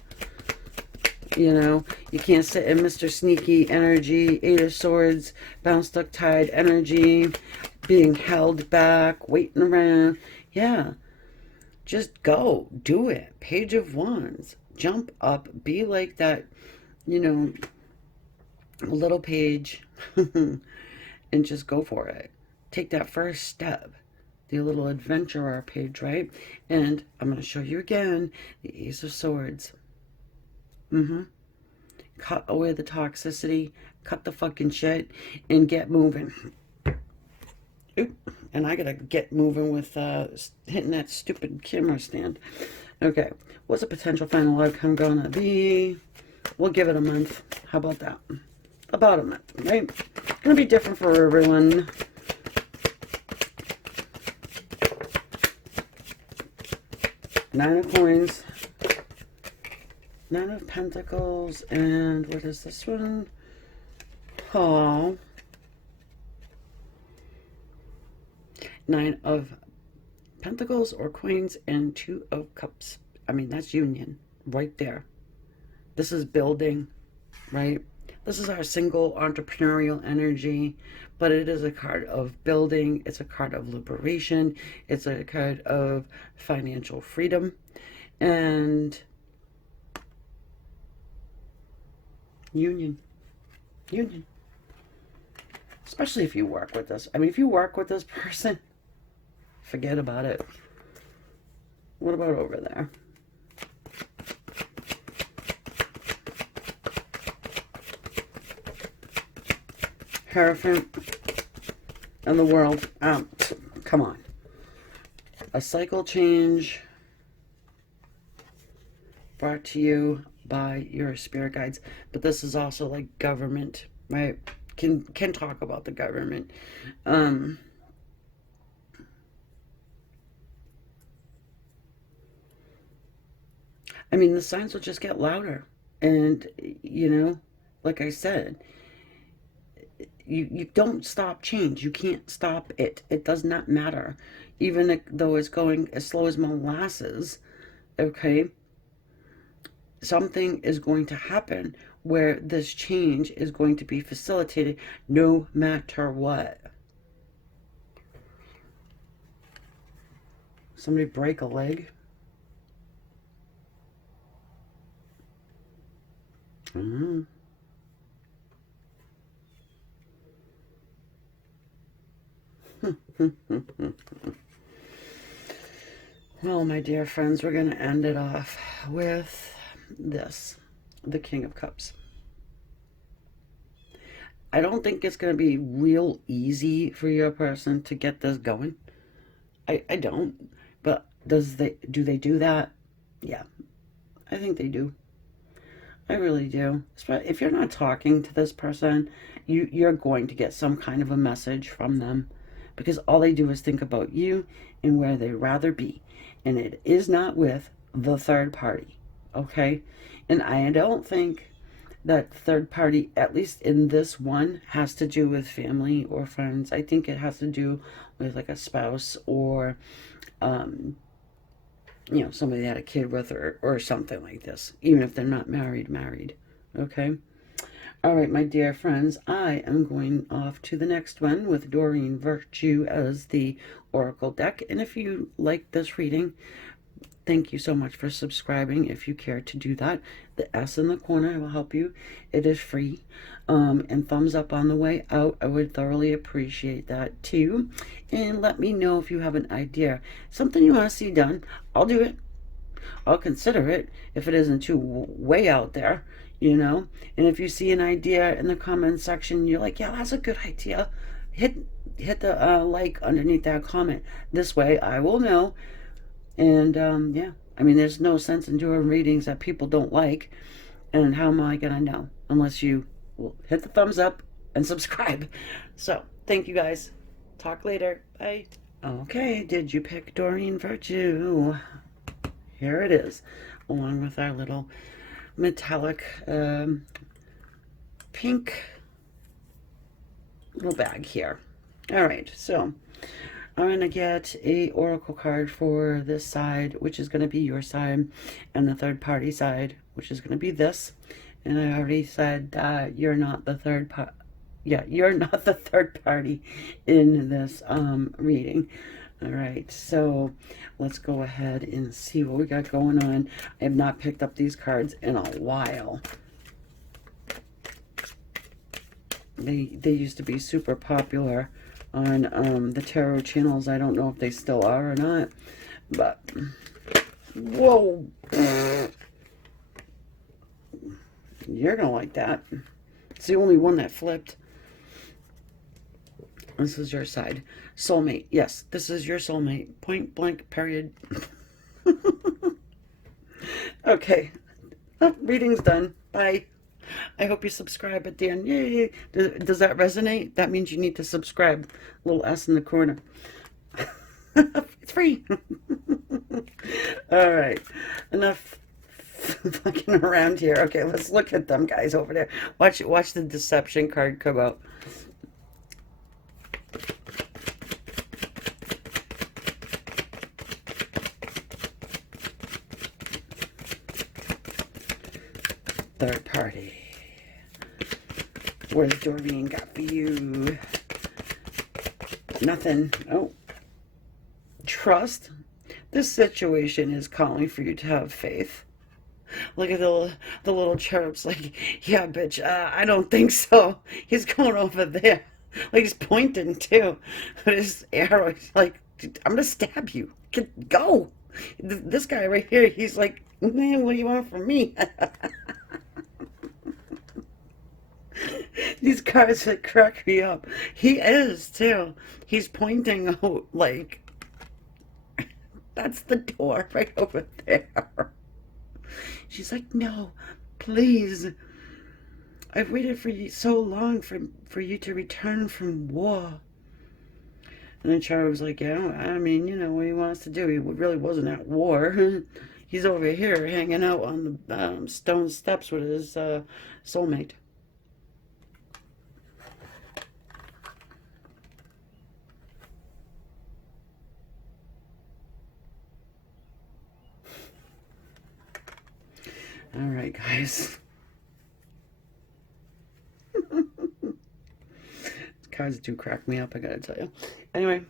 You know, you can't sit in Mr. Sneaky energy, Eight of Swords, bound, stuck, tied energy, being held back, waiting around. Yeah, just go, do it. Page of Wands, jump up, be like that, you know, little page, and just go for it. Take that first step. The little adventurer page, right? And I'm going to show you again the Ace of Swords. Cut away the toxicity, cut the fucking shit, and get moving. Oop, and I gotta get moving with hitting that stupid camera stand. Okay, what's a potential final outcome gonna be? We'll give it a month. How about that? About a month, right? Gonna be different for everyone. Nine of Coins. Nine of Pentacles, and what is this one? Oh. Nine of Pentacles or Coins and Two of Cups. I mean, that's union right there. This is building, right? This is our single entrepreneurial energy, but it is a card of building. It's a card of liberation. It's a card of financial freedom. And union. Especially if you work with this. I mean, if you work with this person, forget about it. What about over there? Hierophant and the World. Come on. A cycle change brought to you by your spirit guides, but this is also like government, right? Can talk about the government. I mean, the signs will just get louder, and you know, like I said, you don't stop change. You can't stop it. It does not matter, even though it's going as slow as molasses. Okay. Something is going to happen where this change is going to be facilitated no matter what. Somebody break a leg? Well, my dear friends, we're going to end it off with this, the King of Cups. I don't think it's going to be real easy for your person to get this going. I don't. But do they do that? Yeah, I think they do. I really do. If you're not talking to this person, you're going to get some kind of a message from them, because all they do is think about you and where they'd rather be. And it is not with the third party, okay? And I don't think that third party, at least in this one, has to do with family or friends. I think it has to do with like a spouse or, you know, somebody that had a kid with, or something like this, even if they're not married, okay? All right, my dear friends, I am going off to the next one with Doreen Virtue as the Oracle deck. And if you like this reading, thank you so much for subscribing if you care to do that. The S in the corner will help you. It is free. And thumbs up on the way out. I would thoroughly appreciate that too. And let me know if you have an idea. Something you want to see done. I'll do it. I'll consider it if it isn't too way out there, you know. And if you see an idea in the comment section, you're like, yeah, that's a good idea. Hit the like underneath that comment. This way I will know. And yeah, I mean, there's no sense in doing readings that people don't like. And how am I going to know? Unless you will hit the thumbs up and subscribe. So, thank you guys. Talk later. Bye. Okay, did you pick Doreen Virtue? Here it is, along with our little metallic pink little bag here. All right, so I'm going to get a oracle card for this side, which is going to be your side, and the third party side, which is going to be this. And I already said you're not the third party. Yeah, you're not the third party in this reading. All right, so let's go ahead and see what we got going on. I have not picked up these cards in a while. They used to be super popular on the tarot channels. I don't know if they still are or not, but whoa, you're gonna like that. It's the only one that flipped. This is your side. Soulmate. Yes, this is your soulmate. Point blank, period. Okay. Oh, reading's done. Bye. I hope you subscribe at the end. Yay. Does that resonate? That means you need to subscribe. Little S in the corner. It's free. All right. Enough fucking around here. Okay, let's look at them guys over there. Watch the deception card come out. Third party. What has Doreen got for you? Nothing. Oh. Trust. This situation is calling for you to have faith. Look at the little cherubs like, yeah, bitch, I don't think so. He's going over there. Like, he's pointing, too. With his arrow, he's like, I'm going to stab you. Go. This guy right here, he's like, man, what do you want from me? These cards that crack me up. He is, too. He's pointing out, like, that's the door right over there. She's like, no, please. I've waited for you so long for you to return from war. And then Charlie was like, yeah, I mean, you know what he wants to do. He really wasn't at war. He's over here hanging out on the stone steps with his soulmate. All right, guys. Cards do crack me up, I gotta tell you. Anyway,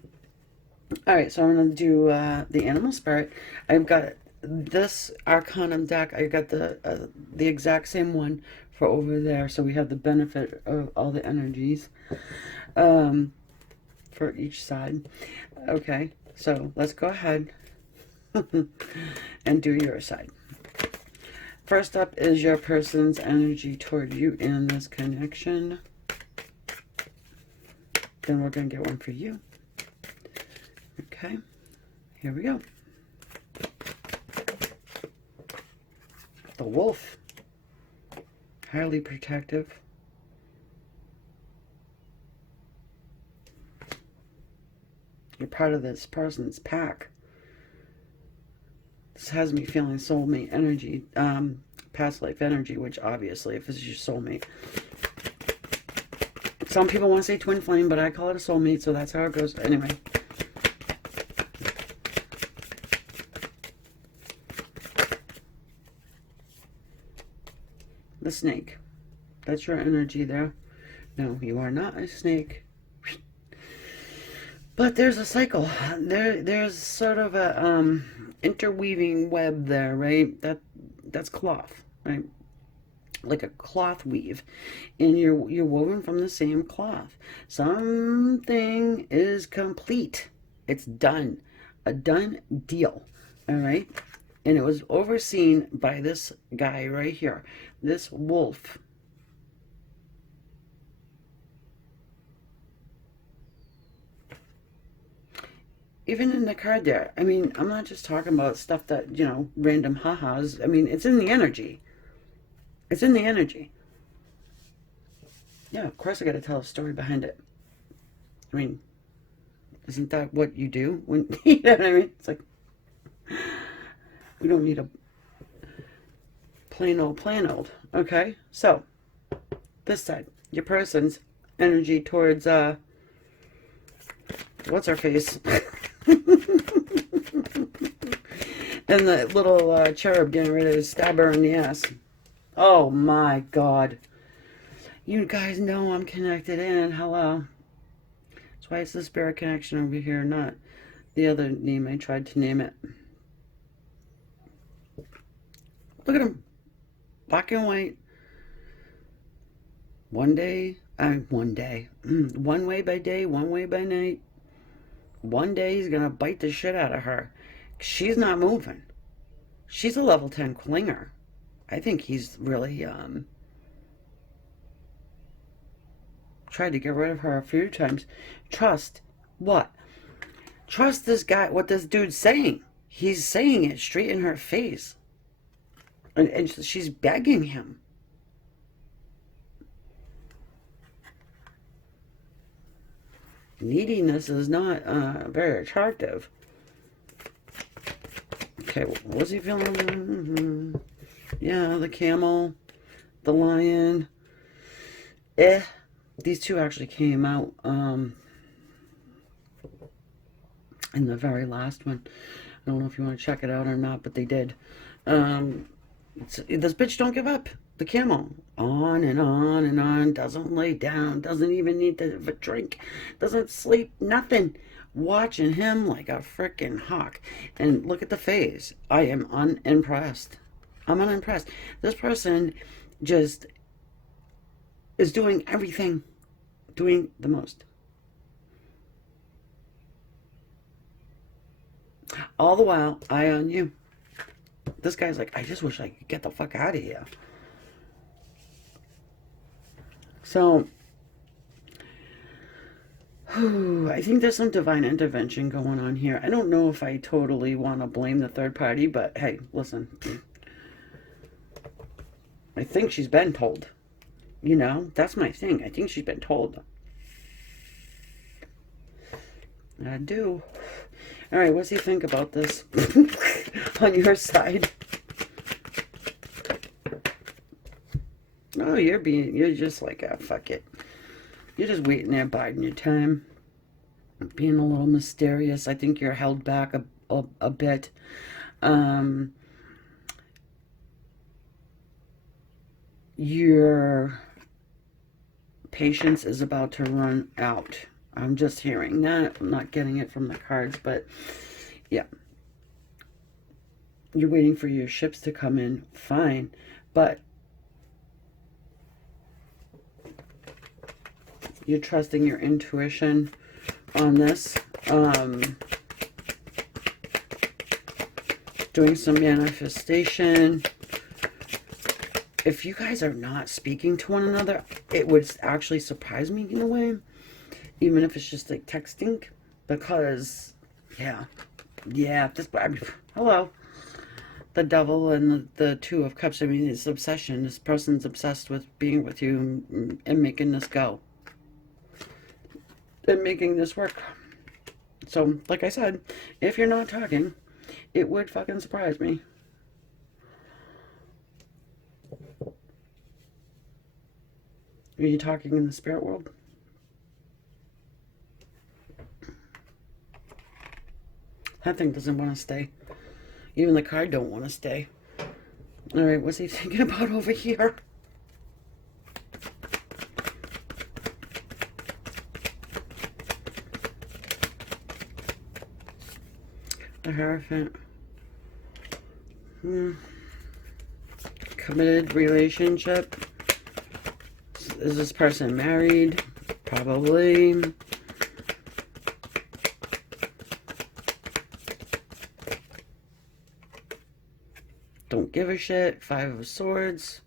all right, so I'm gonna do the animal spirit. I've got this Arcanum deck. I got the exact same one for over there, so we have the benefit of all the energies for each side. Okay, so let's go ahead and do your side. First up is your person's energy toward you in this connection. Then we're going to get one for you. Okay, here we go. The wolf. highly protective. You're part of this person's pack. This has me feeling soulmate energy, past life energy, which obviously, if this is your soulmate. Some people want to say twin flame, but I call it a soulmate, so that's how it goes. Anyway. The snake. That's your energy there. No, you are not a snake. But there's a cycle. There's sort of a interweaving web there, right? That's cloth, right? Like a cloth weave, and you're woven from the same cloth. Something is complete. It's done. A done deal. All right? And it was overseen by this guy right here. This wolf. Even in the card there, I mean, I'm not just talking about stuff that, you know, random ha-has. I mean, it's in the energy. It's in the energy. Yeah, of course I got to tell a story behind it. I mean, isn't that what you do? When you know what I mean? It's like, we don't need a plain old. Okay? So, this side, your person's energy towards, what's her face? And the little cherub getting ready to stab her in the ass. Oh my God. You guys know I'm connected in. Hello. That's why it's the spirit connection over here, not the other name I tried to name it. Look at him. Black and white. One day. One way by day, one way by night. One day he's going to bite the shit out of her. She's not moving. She's a level 10 clinger. I think he's really tried to get rid of her a few times. Trust what? Trust this guy, what this dude's saying. He's saying it straight in her face. And she's begging him. Neediness is not very attractive. Okay, what's he feeling? Yeah, the camel, the lion. These two actually came out in the very last one. I don't know if you want to check it out or not, but they did. This bitch don't give up. The camel. On and on and on. Doesn't lay down. Doesn't even need to have a drink. Doesn't sleep. Nothing. Watching him like a freaking hawk. And look at the face. I am unimpressed. I'm unimpressed. This person just is doing everything. Doing the most. All the while, eye on you. This guy's like, I just wish I could get the fuck out of here. So, I think there's some divine intervention going on here. I don't know if I totally want to blame the third party, but hey, listen. I think she's been told. You know, that's my thing. I think she's been told. I do. All right, what's he think about this on your side? Oh, you're just like, fuck it. You're just waiting there, biding your time. Being a little mysterious. I think you're held back a bit. Your patience is about to run out. I'm just hearing that. I'm not getting it from the cards, but yeah. You're waiting for your ships to come in. Fine. But you're trusting your intuition on this. Doing some manifestation. If you guys are not speaking to one another, it would actually surprise me in a way. Even if it's just like texting. Because, yeah, this, hello. the devil and the Two of Cups. I mean, it's obsession. This person's obsessed with being with you and making this go. And making this work. So, like I said, if you're not talking, it would fucking surprise me. Are you talking in the spirit world? That thing doesn't want to stay. Even the card don't want to stay. All right, what's he thinking about over here? The Hierophant. Committed relationship. Is this person married? Probably. Don't give a shit. Five of Swords.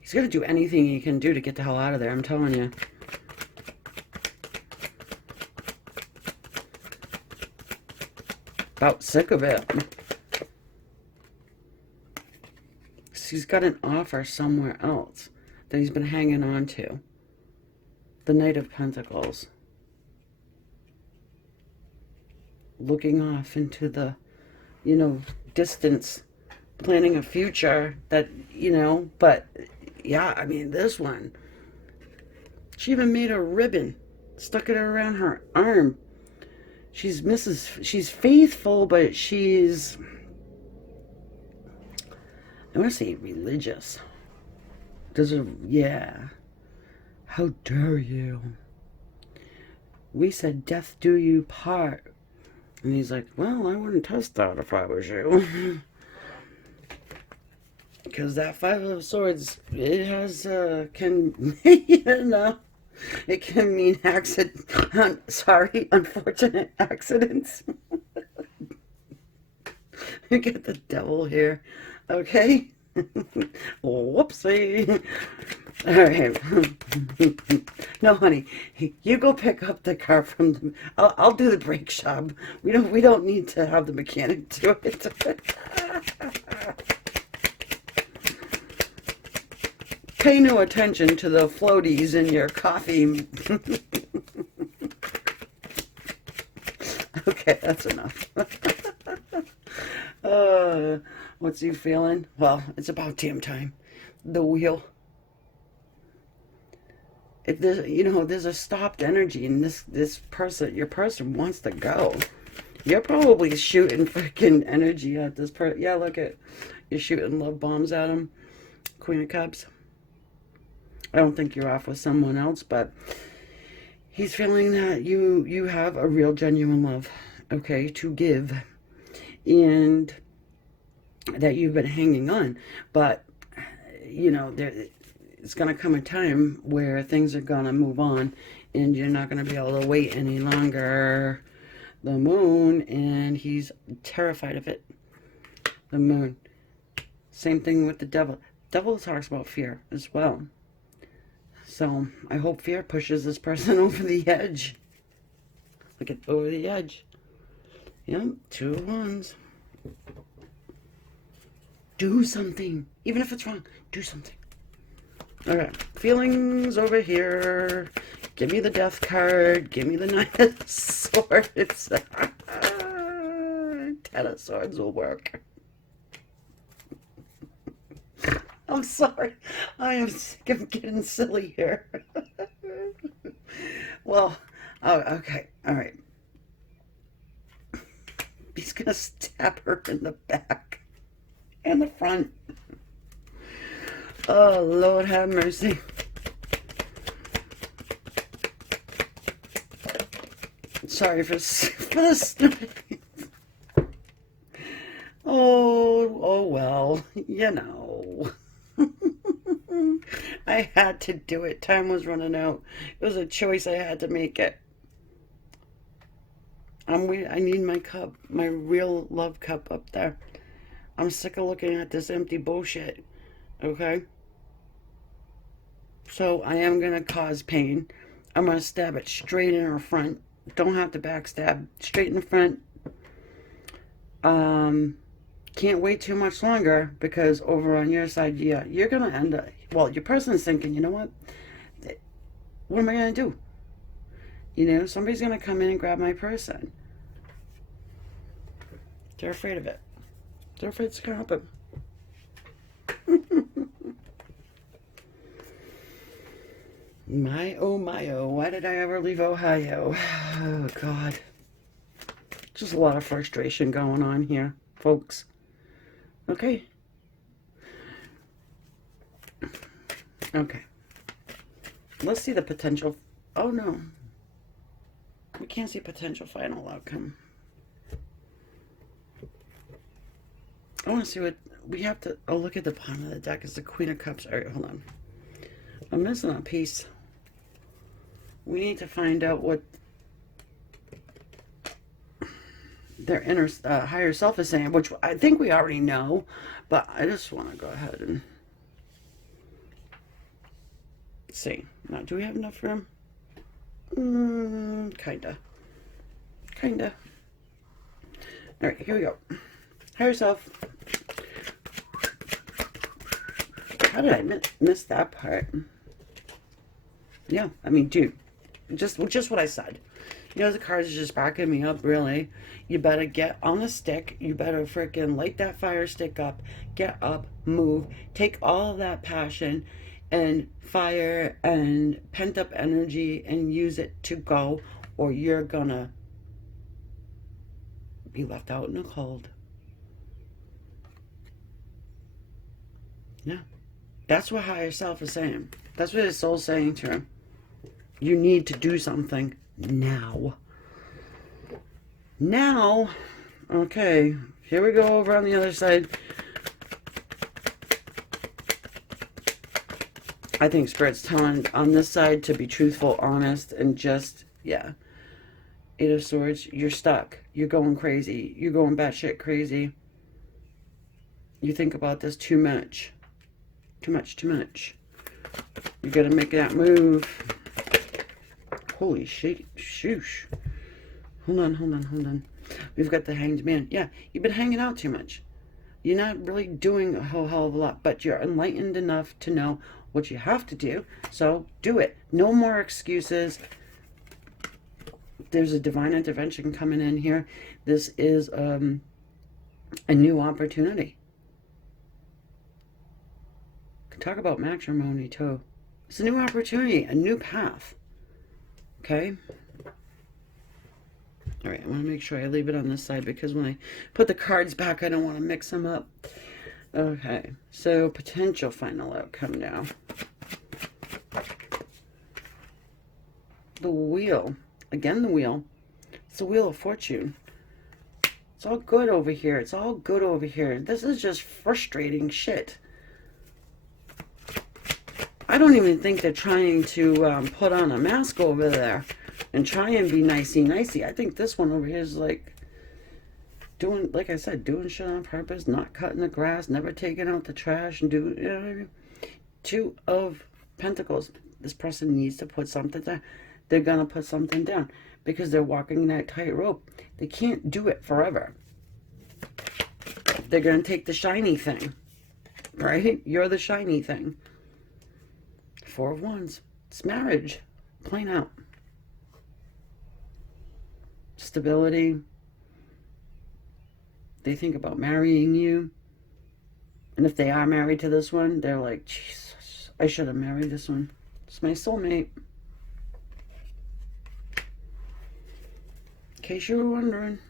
He's going to do anything he can do to get the hell out of there, I'm telling you. About sick of it. He's got an offer somewhere else that he's been hanging on to. The Knight of Pentacles. Looking off into the, distance. Planning a future that, but yeah, I mean, this one. She even made a ribbon. Stuck it around her arm. She's faithful, but she's, I want to say religious. Yeah. How dare you? We said death do you part. And he's like, well, I wouldn't test that if I was you. Because that Five of Swords, it has, it can mean unfortunate accidents. You get the devil here, okay? Whoopsie. All right. No, honey, you go pick up the car from the. I'll do the brake shop. We don't need to have the mechanic do it. Pay no attention to the floaties in your coffee. Okay, that's enough. What's he feeling? Well, it's about damn time. The Wheel. If there's a stopped energy, and your person wants to go. You're probably shooting freaking energy at this person. Yeah, look at, you're shooting love bombs at him. Queen of Cups. I don't think you're off with someone else, but he's feeling that you have a real genuine love, okay, to give, and that you've been hanging on, but it's going to come a time where things are going to move on, and you're not going to be able to wait any longer. The Moon, and he's terrified of it. The Moon. Same thing with the Devil. Devil talks about fear as well. So I hope fear pushes this person over the edge. Look at over the edge. Yep, 2 of Wands. Do something. Even if it's wrong, do something. Okay, feelings over here. Give me the Death card. Give me the Knight of Swords. 10 of Swords will work. I'm sorry. I am sick of getting silly here. Well, oh, okay. All right. He's going to stab her in the back and the front. Oh, Lord have mercy. Sorry for this. Oh well, I had to do it. Time was running out. It was a choice. I had to make it. I need my cup, my real love cup up there. I'm sick of looking at this empty bullshit. Okay? So I am going to cause pain. I'm going to stab it straight in her front Don't have to backstab. Straight in the front. Can't wait too much longer, because over on your side, yeah, you're going to end up, well, your person's thinking, you know what am I going to do? You know, somebody's going to come in and grab my person. They're afraid of it. They're afraid it's going to happen. My, oh, why did I ever leave Ohio? Oh, God. Just a lot of frustration going on here, folks. Okay. Okay. Let's see the potential. Oh, no. We can't see potential final outcome. I want to see what we have to. Oh, look at the bottom of the deck. It's the Queen of Cups. All right, hold on. I'm missing a piece. We need to find out what their inner higher self is saying, which I think we already know, but I just want to go ahead and see. Now, do we have enough room? Kinda. All right, here we go. Higher self. How did I miss that part? Yeah, I mean, dude, just what I said. You know, the cards are just backing me up, really. You better get on the stick. You better freaking light that fire stick up. Get up, move. Take all of that passion and fire and pent-up energy and use it to go, or you're gonna be left out in the cold. Yeah. That's what higher self is saying. That's what his soul's saying to him. You need to do something now. Now, okay, here we go over on the other side. I think Spirit's telling on this side to be truthful, honest, and just, yeah. Eight of Swords, you're stuck. You're going crazy. You're going batshit crazy. You think about this too much. Too much. You gotta make that move. Holy shit, shoosh. Hold on. We've got the Hanged Man. Yeah, you've been hanging out too much. You're not really doing a whole hell of a lot, but you're enlightened enough to know what you have to do. So do it. No more excuses. There's a divine intervention coming in here. This is a new opportunity. Talk about matrimony too. It's a new opportunity, a new path. Okay. All right, I want to make sure I leave it on this side, because when I put the cards back, I don't want to mix them up. Okay, so potential final outcome now. The Wheel. Again, the Wheel. It's the Wheel of Fortune. It's all good over here. It's all good over here. This is just frustrating shit. I don't even think they're trying to put on a mask over there and try and be nicey. I think this one over here is like doing, like I said, doing shit on purpose, not cutting the grass, never taking out the trash, and you know what I mean? Two of Pentacles. This person needs to put something down. They're going to put something down because they're walking that tightrope. They can't do it forever. They're going to take the shiny thing, right? You're the shiny thing. Four of Wands. It's marriage. Plain out. Stability. They think about marrying you. And if they are married to this one, they're like, Jesus, I should have married this one. It's my soulmate. In case you were wondering.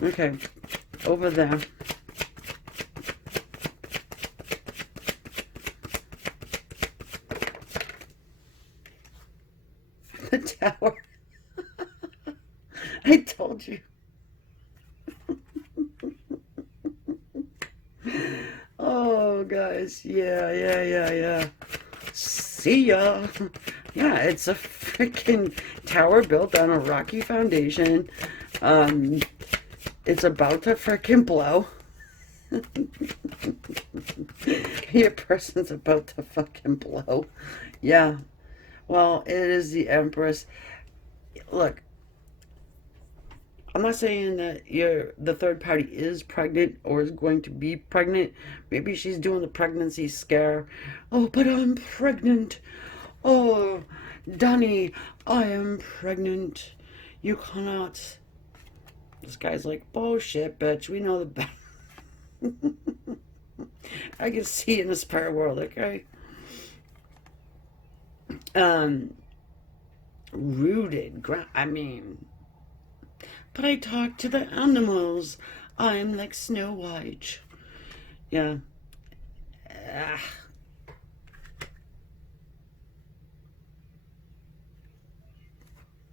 Okay. Over there. The Tower. I told you. Oh, guys. Yeah. See ya. Yeah, it's a freaking tower built on a rocky foundation. It's about to freaking blow. Your person's about to fucking blow. Yeah. Well, it is the Empress. Look, I'm not saying that the third party is pregnant or is going to be pregnant. Maybe she's doing the pregnancy scare. Oh, but I'm pregnant. Oh, Donnie, I am pregnant. You cannot. This guy's like, bullshit, bitch. We know the best. I can see in the spirit world, okay? Um, Rooted. I mean, but I talk to the animals. I'm like Snow White. Yeah. Ah.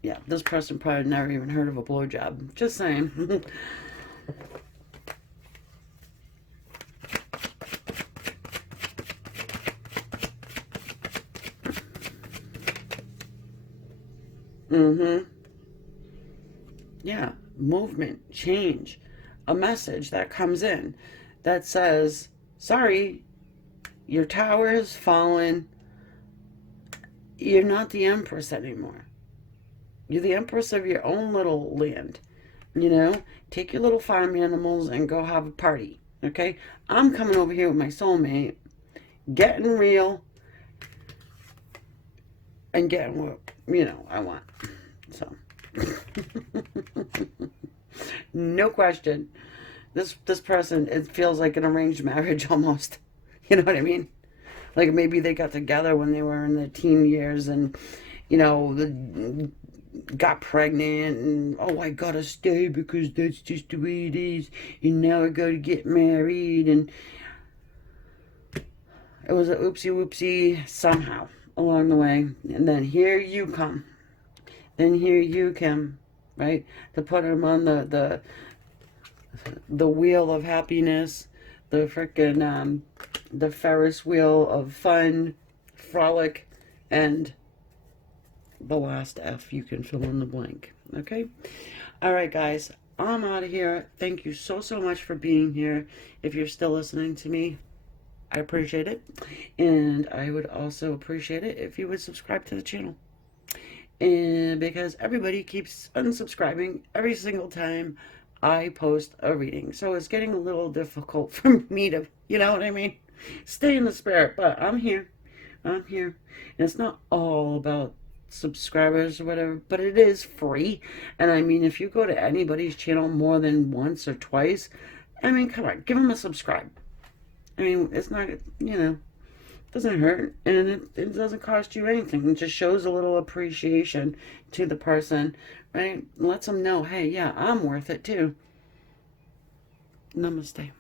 Yeah, this person probably never even heard of a blowjob. Just saying. Mm-hmm. Yeah, movement, change, a message that comes in that says, sorry, your tower has fallen. You're not the empress anymore. You're the empress of your own little land. You know, take your little farm animals and go have a party. Okay? I'm coming over here with my soulmate, getting real, and getting what, I want. So, no question. This person, it feels like an arranged marriage almost. You know what I mean? Like maybe they got together when they were in their teen years and, got pregnant and, oh, I gotta stay because that's just the way it is. And now I gotta get married. And it was a oopsie whoopsie somehow along the way. And then here you come. Then here you come, right? To put him on the wheel of happiness, the frickin' the Ferris wheel of fun, frolic, and the last F, you can fill in the blank. Okay? All right, guys. I'm out of here. Thank you so much for being here. If you're still listening to me, I appreciate it. And I would also appreciate it if you would subscribe to the channel. And because everybody keeps unsubscribing every single time I post a reading. So it's getting a little difficult for me to, you know what I mean? Stay in the spirit. But I'm here. I'm here. And it's not all about subscribers or whatever, but it is free. And I mean, if you go to anybody's channel more than once or twice, I mean, come on, give them a subscribe. I mean, it's not, doesn't hurt, and it doesn't cost you anything. It just shows a little appreciation to the person, right? Lets them know, hey, yeah, I'm worth it too. Namaste.